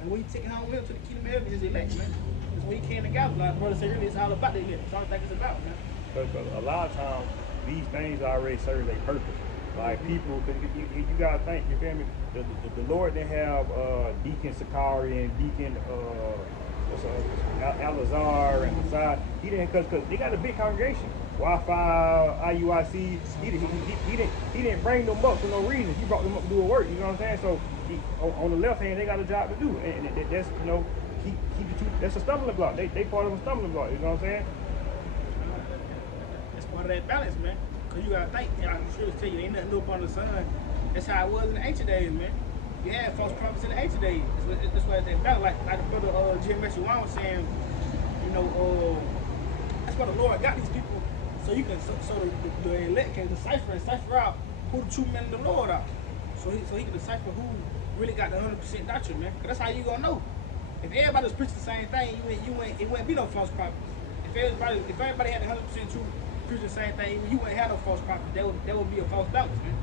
And when he taking it home with him to the kingdom of heaven is elect, man. When he came together, like brother said, really, it's all about the elect. That's all I think it's about, man. Because a lot of times, these things already serve their purpose. Like people, cause you gotta think, you feel me? The Lord didn't have Deacon Sakari and Deacon Alazar and Hassad. He didn't, cause they got a big congregation. Wi-Fi, IUIC. He didn't bring them up for no reason. He brought them up to do a work. You know what I'm saying? So on the left hand, they got a job to do, and that's you know. That's a stumbling block. They part of a stumbling block. You know what I'm saying? That's part of that balance, man. Cause you gotta think. I'm sure to tell you, ain't nothing new up under the sun. That's how it was in the ancient days, man. You had false prophets in the ancient days. That's why that balance. Like the brother Jim Meshuwan was saying, you know, that's why the Lord got these people, so you can so the elect can cipher out who the true men of the Lord are. So he can decipher who really got the 100% doctrine, man. Cause that's how you gonna know. If everybody was preaching the same thing, it wouldn't be no false prophets. If everybody had 100% true preaching the same thing, you wouldn't have no false prophets. That would be a false balance, man.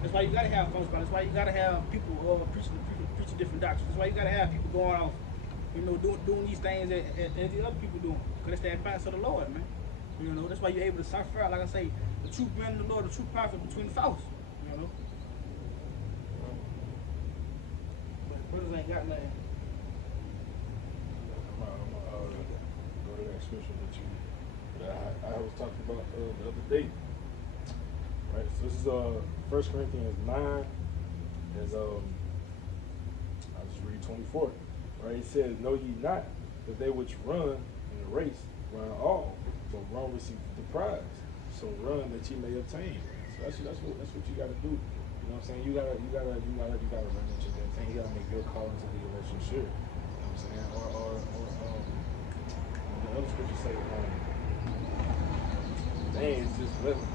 That's why you gotta have false balance. That's why you gotta have people preaching different doctrines. That's why you gotta have people going off, you know, doing these things that the other people doing. Cause it's that balance of the Lord, man. You know, that's why you're able to cipher out, like I say, the true man of the Lord, the true prophet between the false. You know. But brothers ain't got nothing. Go to that scripture that I was talking about the other day. Right, so this is 1 Corinthians 9, and I'll just read 24. Right, it says, "Know ye not that they which run in the race run all, but one receive the prize. So run that ye may obtain." So that's what you got to do. You know what I'm saying? You gotta run that you may obtain. You gotta make your call into the election sure. You know what I'm saying? Or the other scripture say, dang, it's just living.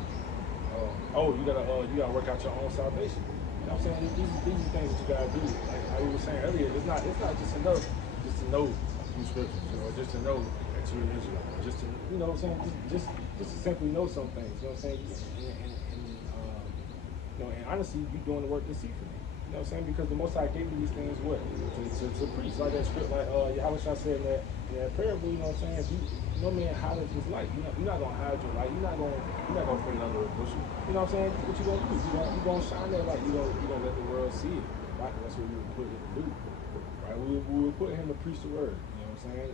You gotta work out your own salvation. You know what I'm saying? These are things that you gotta do. Like we were saying earlier, it's not just enough just to know these scriptures, you know, just to know that you're an Israelite, just to, you know what I'm saying, just to simply know some things. You know what I'm saying? And honestly, you're doing the work deceitfully. You know what I'm saying? Because the Most High gave you these things what? To preach. Like that script, like Yahweh said in that parable, you know what I'm saying? No man hides his light. You're not gonna hide your light. You're not gonna put it under a bushel. You know what I'm saying? What you gonna do? You're gonna shine that light. You gonna let the world see it. Right? That's what we were put him to do. Right? We were put him to preach the word. You know what I'm saying?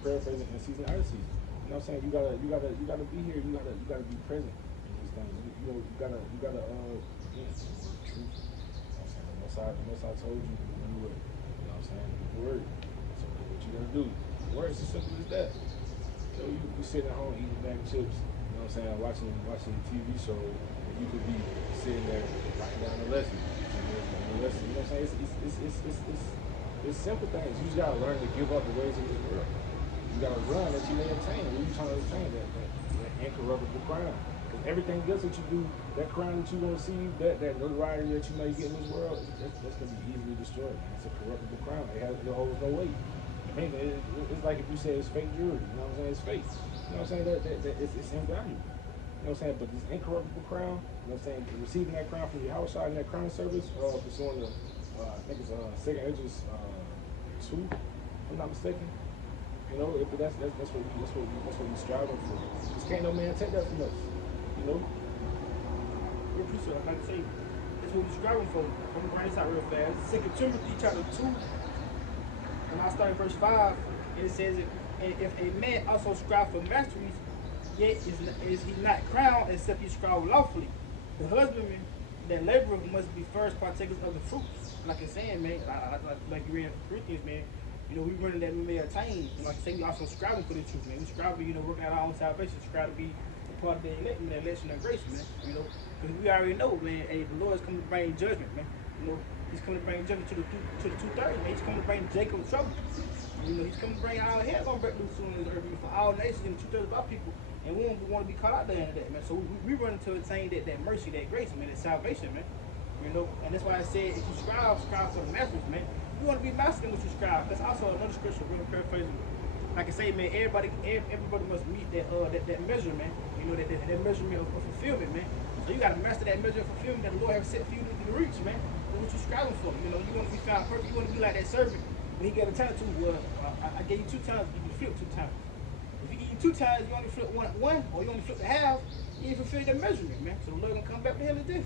Paraphrasing in season out of season. You know what I'm saying? You gotta be here. You gotta be present in these things. You gotta truth. The Most High told you to do it. You know what I'm saying? The word. So what you gonna do? The word is as simple as that. So you sitting at home eating bag of chips, you know what I'm saying, watching TV shows, you you could be sitting there writing down a lesson. You know what I'm saying? It's simple things. You just gotta learn to give up the ways of this world. You gotta run that you may obtain. What are you trying to obtain? That incorruptible crown. Because everything else that you do, that crown that you gonna receive, that notoriety that you may get in this world, that's gonna be easily destroyed. Man. It's a corruptible crown. It holds no weight. It's like if you say it's fake jewelry. You know what I'm saying? It's fake. You know what I'm saying? That it's invaluable. You know what I'm saying? But this incorruptible crown, you know what I'm saying? Receiving that crown from your house side in that crown service, pursuing the, I think it's 2 Edges 2, if I'm not mistaken. You know, that's what we striving for. Just can't no man take that from us. You know. We appreciate it. Like I say, that's what we're striving for. I'm gonna bring this out real fast. 2 Timothy chapter 2, and I start in verse 5, and it says, if a man also strive for masteries, yet is he not crowned except he strive lawfully. The husbandman that laboreth must be first partakers of the fruits. Like I'm saying, man, like you read in Corinthians, man, you know, we running that we may attain. And like I say, we also striving for the truth, man. We striving, you know, working out our own salvation, strive to be a part of the elect, man, election and grace, man. You know, because we already know, man, hey, the Lord is coming to bring judgment, man. You know, He's coming to bring judgment to the 2/3, man. He's coming to bring Jacob trouble. You know, He's coming to bring our head gonna break loose soon as earth for all nations and 2/3 of our people. And we don't want to be caught out there in that, man. So we run into attain that mercy, that grace, man, that salvation, man. You know, and that's why I said if you strive for the masters, man. You want to be mastering what you strive. That's also another scripture, real paraphrasing. Like I say, man, everybody must meet that measurement. You know, that measurement of fulfillment, man. So you got to master that measure of fulfillment that the Lord has set for you to reach, man. That's what you're striving for. You know, you want to be found perfect. You want to be like that servant when he got a time to. Well, I gave you 2 times, you can flip 2 times. If you eat 2 times, you only flip one, or you only flip the half. You ain't fulfill that measurement, man. So the Lord gonna come back to him and this.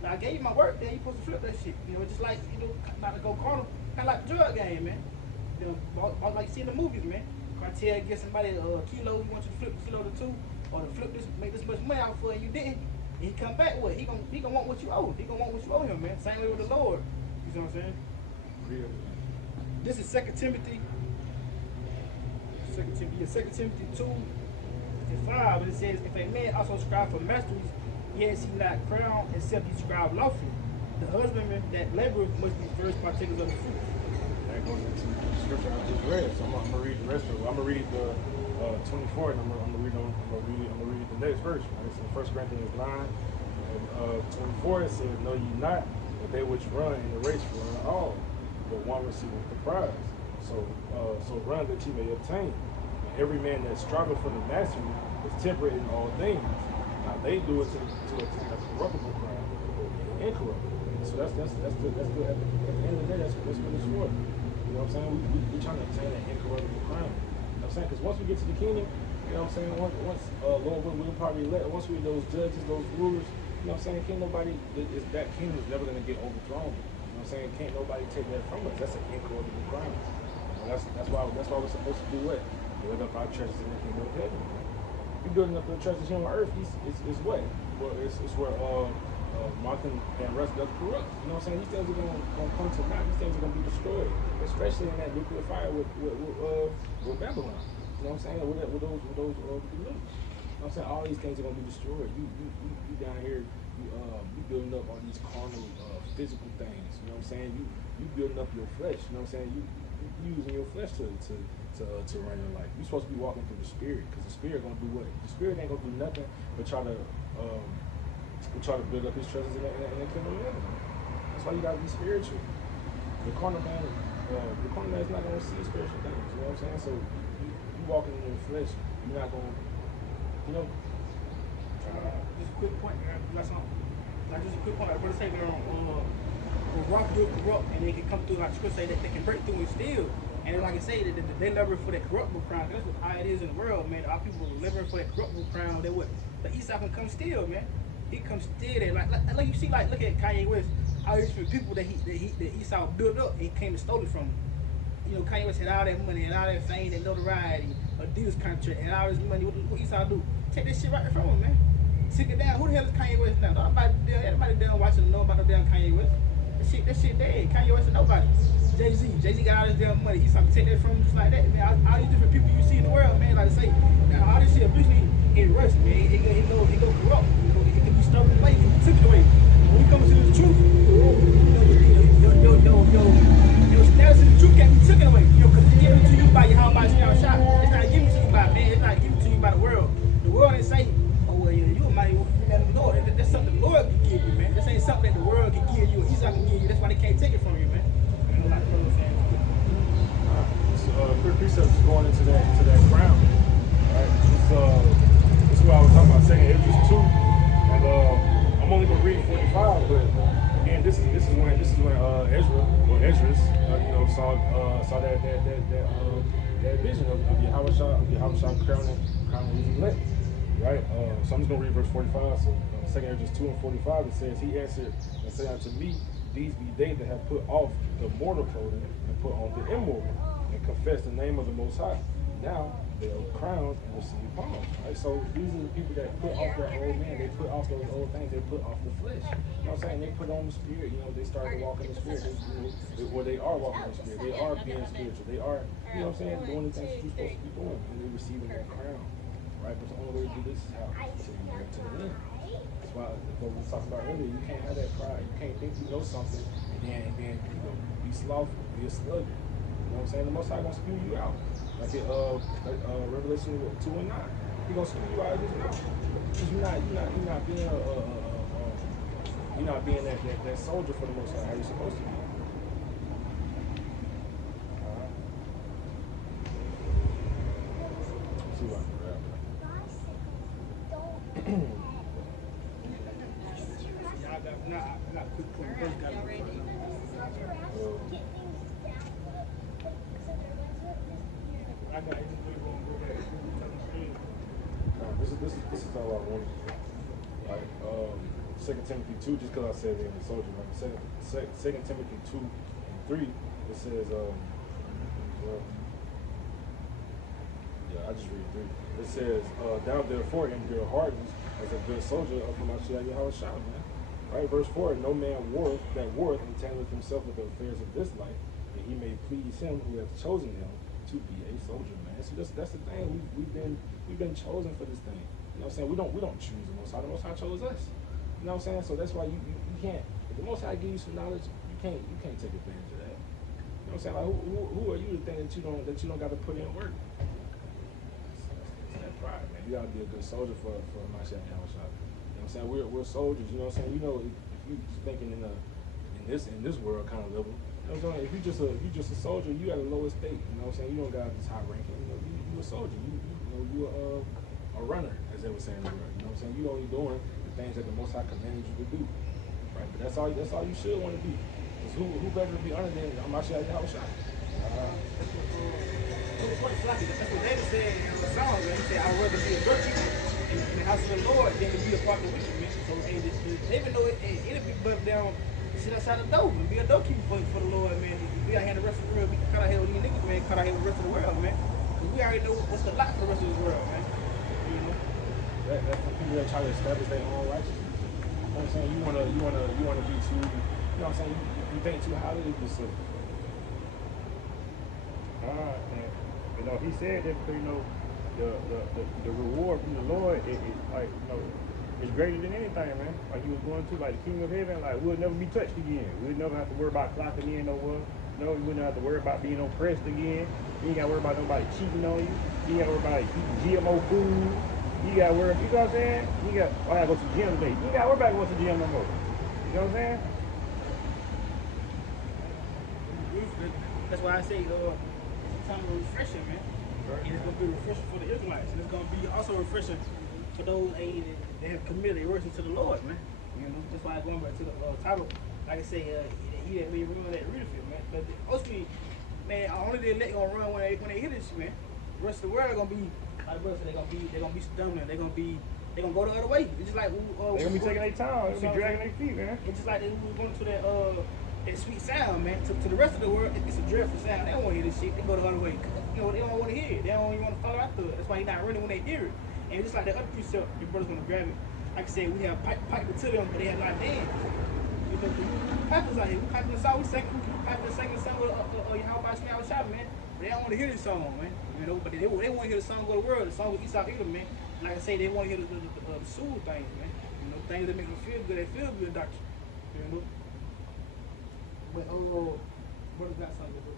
Now I gave you my work, then you supposed to flip that shit. You know, just like, you know, not to go carnal. Kind of like the drug game, man. You know, like you see in the movies, man. Cartel get somebody a kilo, he wants you to flip the kilo to 2, or to flip this, make this much money out for it, and you didn't. And he come back with it. He gonna want what you owe. He gonna want what you owe him, man. Same way with the Lord. You know what I'm saying? Real. This is 2 Timothy 2 and 5, and it says, if a man also strive for masteries, yet is he not crowned except he strive lawfully. The husbandman that laboreth must be first partakers of the fruit. That goes into the scripture I just read. So I'm gonna read the rest of it. I'm gonna read the 24, and I'm gonna read the next verse. Right? It's in 1 Corinthians 9 and 24. It says, "Know ye not that they which run in the race run all, but one receiveth the prize. So run that ye may obtain. And every man that striveth for the mastery is temperate in all things. Now they do it to attain a corruptible crown, incorruptible. So that's the at the end of the day, that's what it's for. You know what I'm saying? We trying to obtain that incorruptible crown. You know what I'm saying? Because once we get to the kingdom, you know what I'm saying? Once Lord will probably let, once we those judges, those rulers, you know what I'm saying? Can't nobody, that kingdom is never gonna get overthrown. You know what I'm saying? Can't nobody take that from us. That's an incorruptible crown. You know, that's why we're supposed to do what? Build up our treasures in the kingdom of heaven. You building up your treasures here on earth is what? Well, it's where moth and rust does corrupt. You know what I'm saying? These things are gonna come to naught. These things are gonna be destroyed, especially in that nuclear fire with Babylon. You know what I'm saying? With those nukes. You know what I'm saying? All these things are gonna be destroyed. You down here, you building up all these carnal, physical things. You know what I'm saying? You building up your flesh. You know what I'm saying? You using your flesh to run your life. You're supposed to be walking through the spirit, because the spirit gonna do what? The spirit ain't gonna do nothing but try to build up his treasures in the kingdom of heaven. That's why you gotta be spiritual. The carnal man is not gonna see spiritual things. You know what I'm saying? So you walking in your flesh, you're not gonna, you know. Just a quick point, man. That's all. Like just a quick point. I want to say, man, rock will corrupt, and they can come through, like Scripture say, that they can break through and steal. And like I say, they labor for that corruptible crown. That's what how it is in the world, man. Our people laboring for that corruptible crown. They what? The Esau can come steal, man. He comes steal that. Like you see, like look at Kanye West. All these people that Esau built up, and he came and stole it from him. You know, Kanye West had all that money and all that fame and notoriety, Adidas contract, and all this money. What Esau do? Take that shit right from him, man. Took it down. Who the hell is Kanye West now? Everybody down watching know about no damn Kanye West. That shit dead. Kanye West is nobody. Jay-Z got all this damn money. Esau can take that from him just like that, man. All these different people you see in the world, man, like I say, now all this shit eventually it rusts, man. It go corrupt. You know, it can be stole it away, he took it away. When we come to the truth, your status in the truth can't be taken away. Because it's given to you by your how by smell shop. It's not given to you by man. It's not given to you by the world. The world ain't say, oh well, yeah, you might let the Lord. That's something the Lord can give you, man. This ain't something that the world can give you. Esau can give you. That's why they can't take it from you, man. You know, like the Lord saying. Quick precepts going into that crown. Right? This is what I was talking about, saying Ezra 2, and I'm only gonna read 45, but again, this is when Ezra saw that vision of Yahushua crowning his elect. Right? So I'm just gonna read verse 45. So 2 Ezra 2 and 45, it says, he answered and said unto me, these be they that have put off the mortal clothing and put on the immortal, and confess the name of the Most High. Now they are crowned and receive palms. Right? So these are the people that put off their old man. They put off those old things. They put off the flesh. You know what I'm saying? They put on the spirit. You know, they started to walk in the spirit. They are walking in the spirit. They are being spiritual. They are, you know what I'm saying, doing the things that you're supposed to be doing, and they're receiving that crown. Right? But the only way to do this is how to get to the end. That's why what we talked about earlier. You can't have that pride. You can't think you know something and then be slothful, be a sluggard. You know what I'm saying? The Most High gonna spew you out. Like in Revelation 2 and 9. He gonna spew you out of his mouth. Because you're not being that soldier for the Most High how you're supposed to be. Alright. Let's see what I can grab. Not quick point. First got This is all I wanted. Like 2 Timothy 2, just because I said it in the soldier. Like 2 Timothy 2 and 3, it says, I just read 3. It says, thou therefore endure hardness as a good soldier of Mashiach Yahushua, man. Right, verse 4, no man that warreth entangleth himself with the affairs of this life, that he may please him who hath chosen him to be a soldier, man. So that's the thing. We've been chosen for this thing. You know what I'm saying? We don't choose the Most High. The Most High chose us. You know what I'm saying? So that's why you can't. If the Most High gives you some knowledge, you can't take advantage of that. You know what I'm saying? Like who are you to think that you don't got to put in work? It's that pride, man. You gotta be a good soldier for Mashiach Yahushua. You know what I'm saying? We're soldiers. You know what I'm saying? You know, if you thinking in this world kind of level. You know what I'm saying? If you just a soldier, you at a lower state. You know what I'm saying? You don't got this high ranking. You know, you a soldier. You a runner, as they were saying in the world. You know what I'm saying? You only doing the things that the Most High commanded you to do. Right? But that's all you should want to be. Because who better to be honored than Mashiach Yahushua? That's what David said in the song. He said, I'd rather be a doorkeeper in the house of the Lord than to be a part of the wicked, man. So David know it'll be built down, sit outside the door and be a doorkeeper for the Lord, man. We out here in the rest of the world, we can cut out here with these niggas, man, cut out here with the rest of the world, man. Because we already know what's the lot for the rest of the world, man. You know? That's the people that try to establish their own righteousness. You know what I'm saying? You wanna be too, you know what I'm saying? You think too highly of yourself. And, you know, he said that, you know, the reward from the Lord is like, you know, it's greater than anything, man. Like he was going to, like the kingdom of heaven, like we'll never be touched again. We'll never have to worry about clocking in nowhere. No, you wouldn't have to worry about being oppressed again. You ain't got to worry about nobody cheating on you. You ain't got to worry about eating GMO food. You got to worry, you know what I'm saying? I gotta go to the gym today. You ain't got to worry about going to the gym no more. You know what I'm saying? That's why I say it's time of refreshing, man. And it's gonna be refreshing for the Israelites. And it's gonna be also refreshing for those that have committed their worship to the Lord, man. You know, that's why I'm going back to the title. Like I say, he that may run that readeth, man. But ultimately, man, only the elect gonna run when they hear this, man. The rest of the world gonna be, like the brother said, they're gonna be stumbling. They're gonna go the other way. It's just like they're gonna be taking their time. They're gonna be dragging their feet, man. It's just like they was going to that sweet sound, man. To the rest of the world, it's a dreadful sound. They don't want to hear this shit. They go the other way. You know, they don't want to hear it. They don't even want to follow after it. That's why he's not running when they hear it. And just like the other precept, your brother's gonna grab it. Like I said, we have piped it to them, but they had like, damn. You know, the pipers out here. We piping the song. We piping the second song with Yahweh Shema Shop, man. But they don't want to hear this song, man. You know, but they want to hear the song go to the world. The song with Esau Edom, man. Like I say, they want to hear the soul things, man. You know, things that make you feel good, they feel good, doctor. You know? But brother got something to do.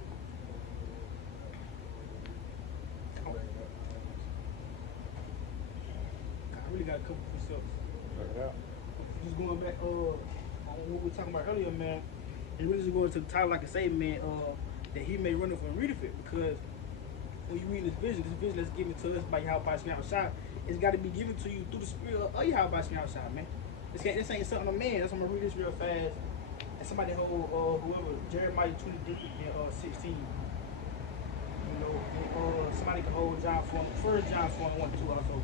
I really got a couple myself. Just going back on what we were talking about earlier, man. It really just going to the title, like I say, man, that he may run it for readeth it, because when you read this vision that's given to us by Yahweh Shai, it's got to be given to you through the spirit of Yahweh Shai, man. This ain't something of man. That's why I'm gonna read this real fast. And somebody hold whoever Jeremiah 23 and 16. You know, and, somebody can hold John 4, 1 John 4 and 1 and 2 also.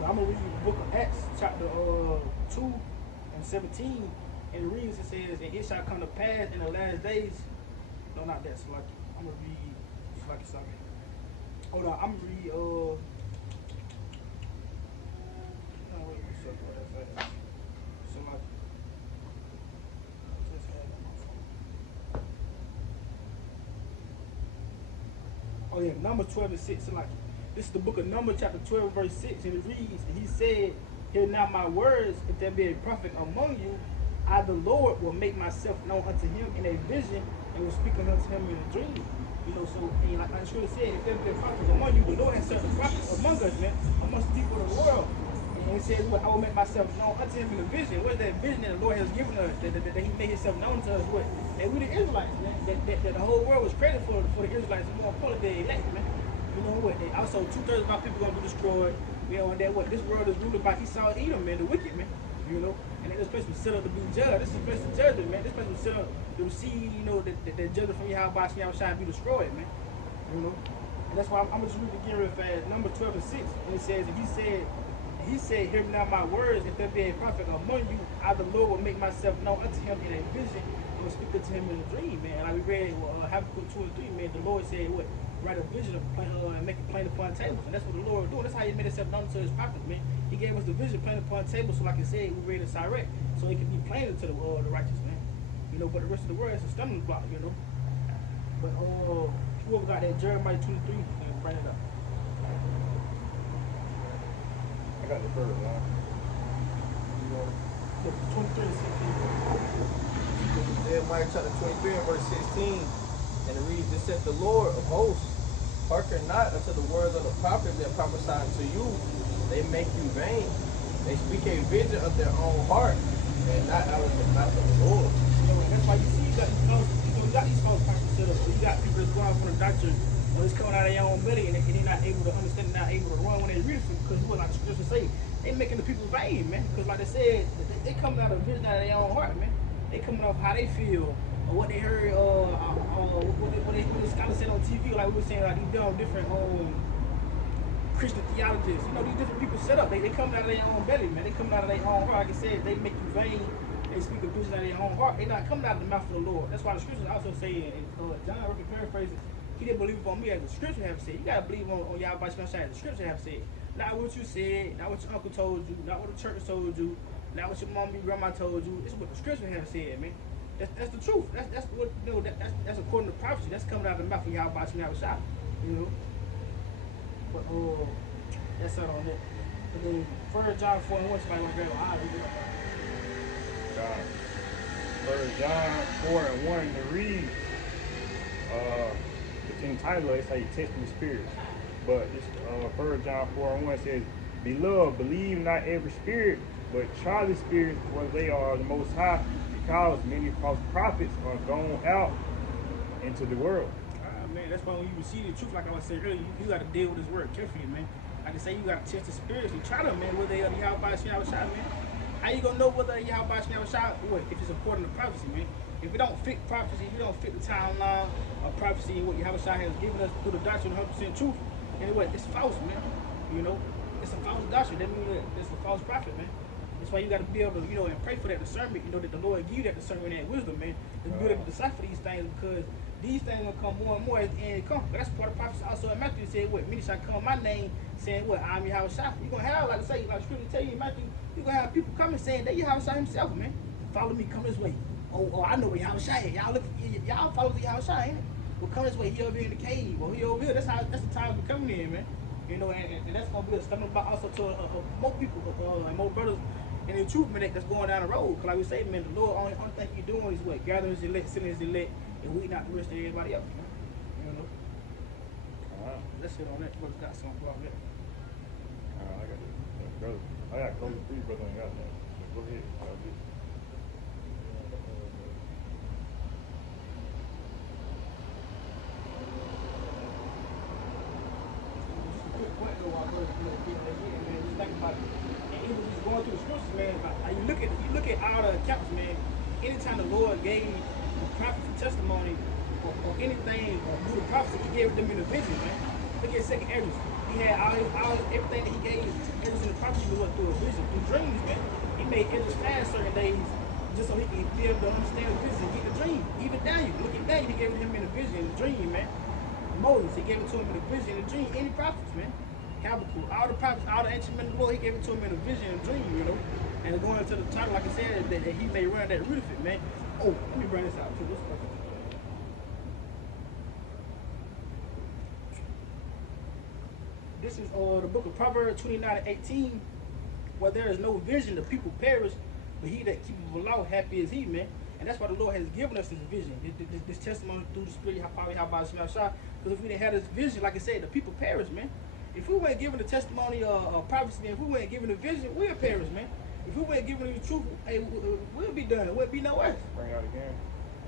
But I'm gonna read the book of Acts, chapter 2 and 17. And it reads, it says, and it shall come to pass in the last days. No, not that. So like, I'm gonna read. It's like it's something. Hold on, I'm gonna read. No, wait a second. So like, just had it on my phone. Oh yeah, Numbers 12 and 6. So like, this is the book of Numbers, chapter 12, verse 6, and it reads, and he said, hear now my words, if there be a prophet among you, I, the Lord, will make myself known unto him in a vision, and will speak unto him in a dream. You know, so, and like I should have said, if there be a prophet among you, the Lord has certain prophets among us, man, amongst the people of the world. And he said, what, I will make myself known unto him in a vision. What is that vision that the Lord has given us, that he made himself known to us? What? That we the Israelites, man, that the whole world was created for the Israelites, and more importantly, the elect, man. You know what? Also, 2/3 of our people gonna be destroyed. You know, and that what this world is ruled by Esau and Edom, man, the wicked, man. You know, and this place was set up to be judged. This is a place of judgment, man. This place was set up to receive, you know, that judgment from Yahweh shall be destroyed, man. You know, and that's why I'm gonna just read it again real fast. Number 12 and 6, and it says, and he said, hear now my words. If there be a prophet among you, I, the Lord, will make myself known unto him in a vision, and will speak unto him in a dream, man. Like we read Habakkuk 2 and 3, man. The Lord said, what? Write a vision and make it plain upon tables. And that's what the Lord was doing. That's how he made himself known to his prophets, man. He gave us the vision plain upon tables, so like I said, we read in Sirach, so it can be plain to the righteous, man. You know, but the rest of the world is a stumbling block, you know. But whoever got that Jeremiah 23, bring it up. I got the first one. Look, 23 and 16. Jeremiah chapter 23 and verse 16. And it reads, this saith the Lord of hosts, hearken not unto the words of the prophets that prophesy unto you. They make you vain. They speak a vision of their own heart, and not out of the mouth of the Lord. You know, that's why you see you got these false prophets set up. So you got people that's going out from the doctrine when it's coming out of their own belly, and they're not able to understand, not able to run when they read it, because what like the scripture say, they making the people vain, man. Because like they said, they coming out of a vision out of their own heart, man. They coming off how they feel, or what they heard, what they kind of said on TV, like we were saying, like these different Christian theologists. You know, these different people set up. They coming out of their own belly, man. They coming out of their own heart. Like I said, they make you vain. They speak a vision out of their own heart. They not coming out of the mouth of the Lord. That's why the scriptures also say, and John Ricky paraphrases, he didn't believe upon me as the scripture have said. You gotta believe on Yahweh Shai as the scripture have said. Not what you said, not what your uncle told you, not what the church told you, not what your mom and grandma told you. This is what the scripture have said, man. That's the truth. That's what you know. That's according to prophecy. That's coming out of the mouth of Yahweh Shai. You know. But that's it on that. And then 1 John 4 and 1, somebody want to grab an John 4 and 1 to read. It's entitled, it's how you test the spirits. But this 1 John 4 and 1 says, Beloved, believe not every spirit, but try the spirits, for they are the most high, because many false prophets are gone out into the world. man, that's why when you receive the truth, like I was saying earlier, you got to deal with this word carefully, man. Like I say, you got to test the spirits. You try to, man, whether they are Yahweh Shai, man. How you gonna know whether Yahweh Shai, what, if it's according to prophecy, man? If it don't fit prophecy, if it don't fit the timeline of prophecy and what Yahweh Shai has given us through the doctrine of 100% truth, then what? It's false, man. You know, it's a false doctrine. That means that it's a false prophet, man. That's why you got to be able to, you know, and pray for that discernment. You know, that the Lord give you that discernment and that wisdom, man, to be able to decipher these things, because these things will come more and more as the end comes. But that's part of prophecy. Also in Matthew, it said, what? Many shall come in my name, saying, what? I'm Yahweh Shai. You're going to have, like I say, like Scripture tell you in Matthew, you're going to have people coming saying that Yahweh Shai himself, man. Follow me, come this way. Oh, I know where Yahweh Shai is. Y'all follow the Yahweh Shai, ain't it? Well, come this way. He over here in the cave. Or he over here. That's the time we're coming in, man. You know, and that's going to be a stumbling block also to more people and more brothers and the truth, man, that's going down the road. Cause like we say, man, the Lord only thing He doing is what, gathering His elect, sending His elect, and we not the rest of everybody else. Man. You know. Wow. Let's hit on that. Brother's got something about that. I got this. Brother. I got close to 3 brother ain't got that. Go ahead. Going through the scriptures, man, you look at all the accounts, man. Anytime the Lord gave the prophet testimony or anything or through the prophecy, He gave them in a vision, man. Look at Second Ezra. He had all everything that He gave Ezra in the prophecy was through a vision, through dreams, man. He made Ezra fast certain days just so he can be able to understand the vision, get the dream. Even Daniel, look at Daniel, He gave him in a vision, in a dream, man. Moses, He gave it to him in a vision, in a dream. Any prophets, man. Habakkuk, all the prophets, all the ancient men of the Lord, He gave it to him in a vision and a dream, you know. And going into the title, like I said, that He may run that root of it, man. Oh, let me bring this out too. This is the book of Proverbs 29:18. Where there is no vision, the people perish, but he that keepeth the law, happy is he, man. And that's why the Lord has given us this vision, this testimony through the Spirit, how by smell shot. Because if we didn't have this vision, like I said, the people perish, man. If we weren't given the testimony of prophecy, if we weren't given the vision, we'll perish, man. If we weren't given the truth, hey, we'll be done. We'll be no worse. Bring it out again.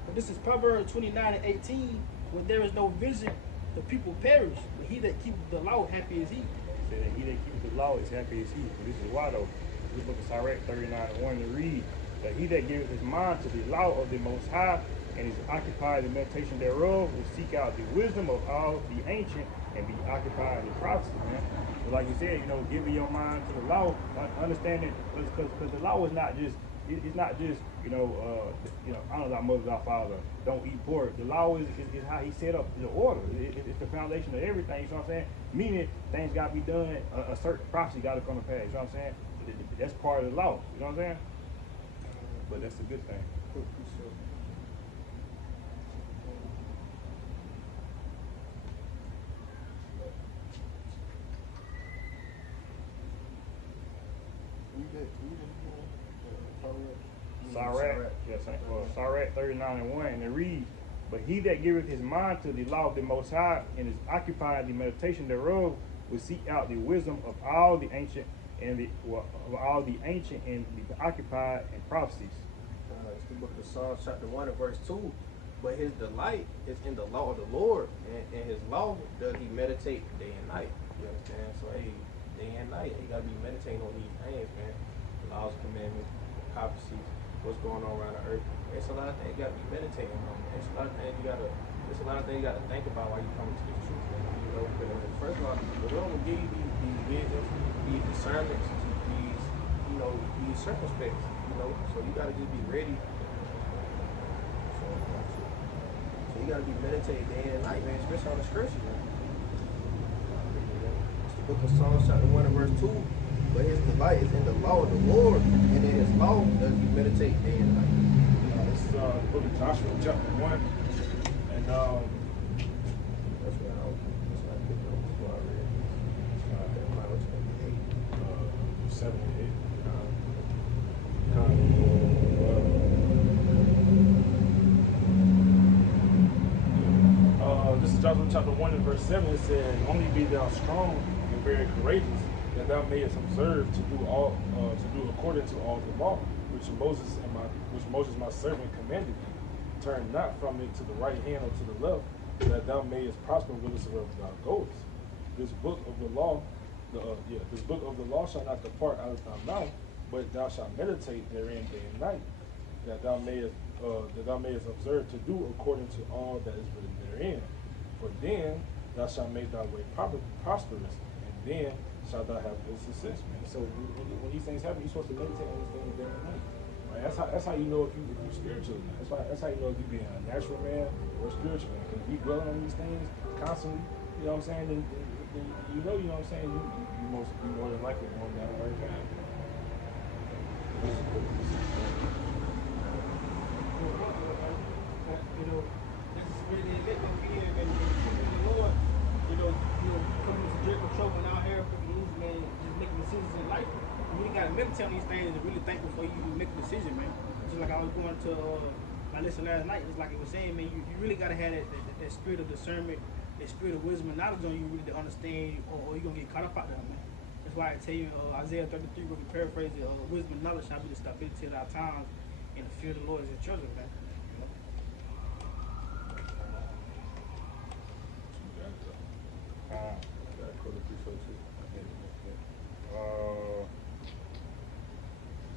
But this is Proverbs 29:18. When there is no vision, the people perish. But he that keepeth the law, happy is he. Said that he that keepeth the law is happy as he. But this is why though. This book of Sirach 39:1 to read that he that giveth his mind to the law of the Most High and is occupied in meditation thereof will seek out the wisdom of all the ancient and be occupied in prophecy, man. So like you said, you know, giving your mind to the law, understanding, because the law is not just, it's not just, honor thy mother, thy father, don't eat pork. The law is how He set up the order. It's the foundation of everything, you know what I'm saying? Meaning things got to be done, a certain prophecy got to come to pass, you know what I'm saying? That's part of the law, you know what I'm saying? But that's a good thing. Sirach 39:1, and it reads, but he that giveth his mind to the law of the Most High and is occupied in the meditation thereof will seek out the wisdom of all the ancient and be occupied in prophecies. It's the book of Psalms, chapter 1 and verse 2. But his delight is in the law of the Lord, and His law does he meditate day and night. You understand? So hey, day and night, you gotta be meditating on these things, man. The laws, commandments, prophecies, what's going on around the earth. It's a lot of things you gotta be meditating on. It's a lot of things you gotta think about while you come to the truth, man. You know, because first of all, the Lord will give you these visions, these discernments, these circumspects, you know. So you gotta just be ready. So you gotta be meditating day and night, man, especially on the scriptures, man. It's the book of Psalms, chapter 1 and verse 2. But his delight is in the law of the Lord, and in His law does he meditate day and night. This is the book of Joshua, chapter 1. And that's what I picked up before I read. Bible 28. 7 and 8. This is Joshua chapter 1 and verse 7. It says, only be thou strong and very courageous, that thou mayest observe to do according to all the law which Moses my servant commanded thee. Turn not from it to the right hand or to the left, that thou mayest prosper whithersoever thou goest. This book of the law, shall not depart out of thy mouth, but thou shalt meditate therein day and night, that thou mayest observe to do according to all that is written therein. For then thou shalt make thy way prosperous, and then shalt thou have good success, man. So when these things happen, you're supposed to meditate on these things day and night. Right? That's how you know if you're spiritual. That's how you know if you're being a natural man or spiritual man. Because if you dwelling on these things constantly, you know what I'm saying, then you know what I'm saying, you more than likely going down the right path. You know, that's the spirit of the living here, and the Lord, coming to Jericho trouble out here, man, just making decisions in life. You really gotta meditate on these things and really think before you make a decision, man. Just like I was going to my lesson last night, it's like it was saying, man, you really gotta have that spirit of discernment, that spirit of wisdom and knowledge on you really to understand, or you're gonna get caught up out there, man. That's why I tell you, Isaiah 33, where we paraphrase it, wisdom and knowledge shall be the stability of our times, and the fear of the Lord is your treasure, man.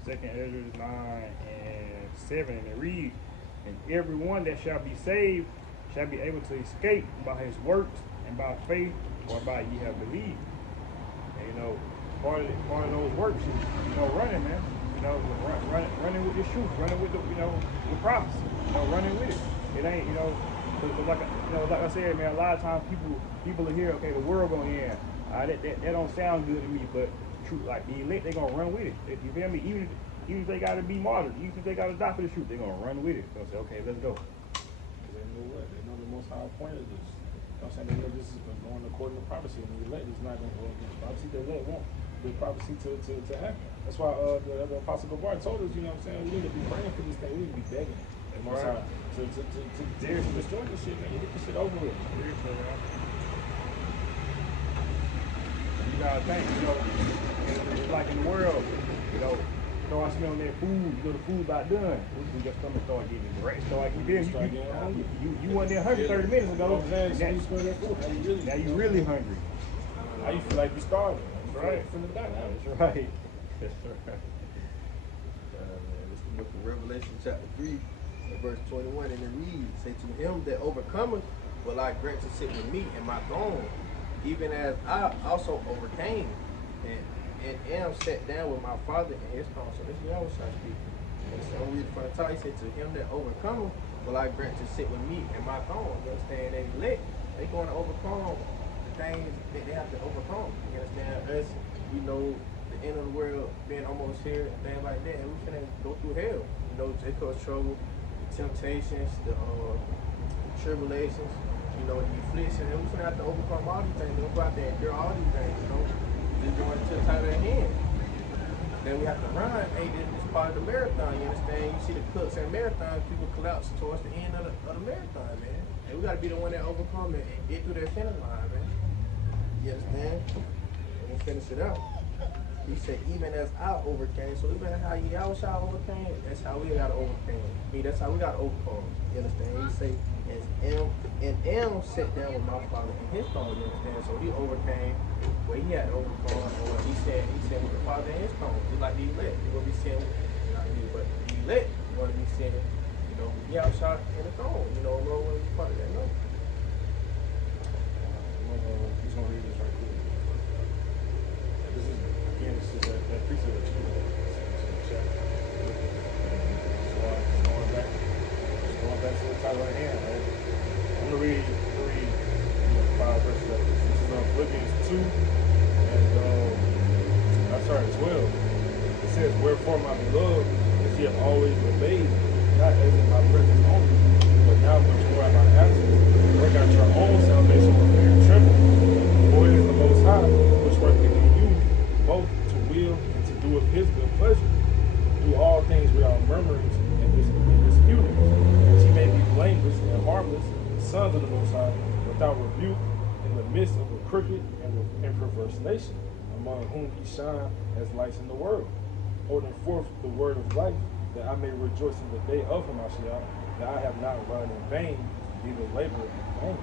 Second Ezra 9:7, and it reads, "And everyone that shall be saved shall be able to escape by his works and by faith whereby ye have believed." And, you know, part of those works is, you know, running, man. You know, running with the truth, running with the, you know, the prophecy. You know, running with it. It ain't, you know, like I said, man. A lot of times people are here. Okay, the world gonna end. That don't sound good to me, but truth, like the elect, they gonna run with it. You feel me? Even if they gotta be martyred, even if they gotta die for the truth, they gonna run with it. They'll say, okay, let's go. They know what? They know the most high appointed us. You know what I'm saying? They know this is going according to prophecy, and the elect is not going to go against prophecy. The elect won't the prophecy to happen. That's why the Apostle Gabar told us, you know what I'm saying? We need to be praying for these things. We need to be begging the most high to dare to destroy this shit, man. You get this shit over with. You gotta think, you know, it's like in the world, you know, start smelling that food, you know, the food about done. We just come and start getting the rest. So like you wasn't there 130 minutes ago. Now you really hungry. Now you feel like you starving. That's right. Finna die now. That's right. That's right. This is the book of Revelation chapter 3 and verse 21, and it reads, "Say to him that overcometh will I grant to sit with me in my throne, even as I also overcame and am set down with my Father in his throne." So this is Yahweh speaking. And so I'm reading from the top. He said, "To him that overcometh will I grant to sit with me in my throne." You understand? They going to overcome the things that they have to overcome. You understand? Us, we know the end of the world being almost here and things like that, and we finna go through hell. You know, it cause trouble, the temptations, the tribulations, you know, the affliction, and we finna have to overcome all these things. We'll go out there and endure all these things, you know. Just going to the time of the hand. Then we have to run. Hey, this is part of the marathon, you understand? You see the cooks and marathons, people collapse towards the end of the marathon, man. And we gotta be the one that overcome it and get through that finish line, man. You understand? And we'll finish it out. He said, even as I overcame, so even how Yahweh overcame, that's how we gotta overcome. I mean, that's how we gotta overcome. You understand? He say, and am sat down with my Father in his throne, you understand? So he overcame what he had to overcome, and what he said with the Father in his throne. Just like the elect, they're gonna be saying, not me, but the elect gonna be saying, you know, Yahweh in the throne, you know, Lord will be part of that, no? He's gonna read this right quick. This is that precept that you check. Going back to the title right hand, right? I'm gonna read 5 verses of this. This is Philippians 2 and 12. It says, "Wherefore my beloved, as ye have always obeyed, not as in my presence only, but now much more in my absence, work out your own salvation with fear and trembling. For it is the Most High which worketh in you both to will and to do of his good pleasure. Do all things without murmurings and disputings, that ye may be blameless and harmless, sons of the Most High, without rebuke, in the midst of a crooked and perverse nation, among whom ye shine as lights in the world, holding forth the word of life, that I may rejoice in the day of Hamashiach, that I have not run in vain, neither labor in vain."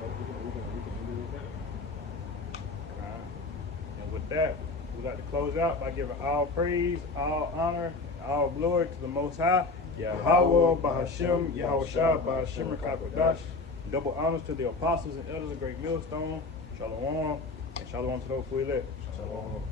We can do that. And with that, we'd like to close out by giving all praise, all honor, all glory to the Most High, Yahweh, Bahashem, Yahweh Shah, Bahashem, Rakakodash. Double honors to the apostles and elders of Great Millstone. Shalom. And shalom to those who elect. Shalom.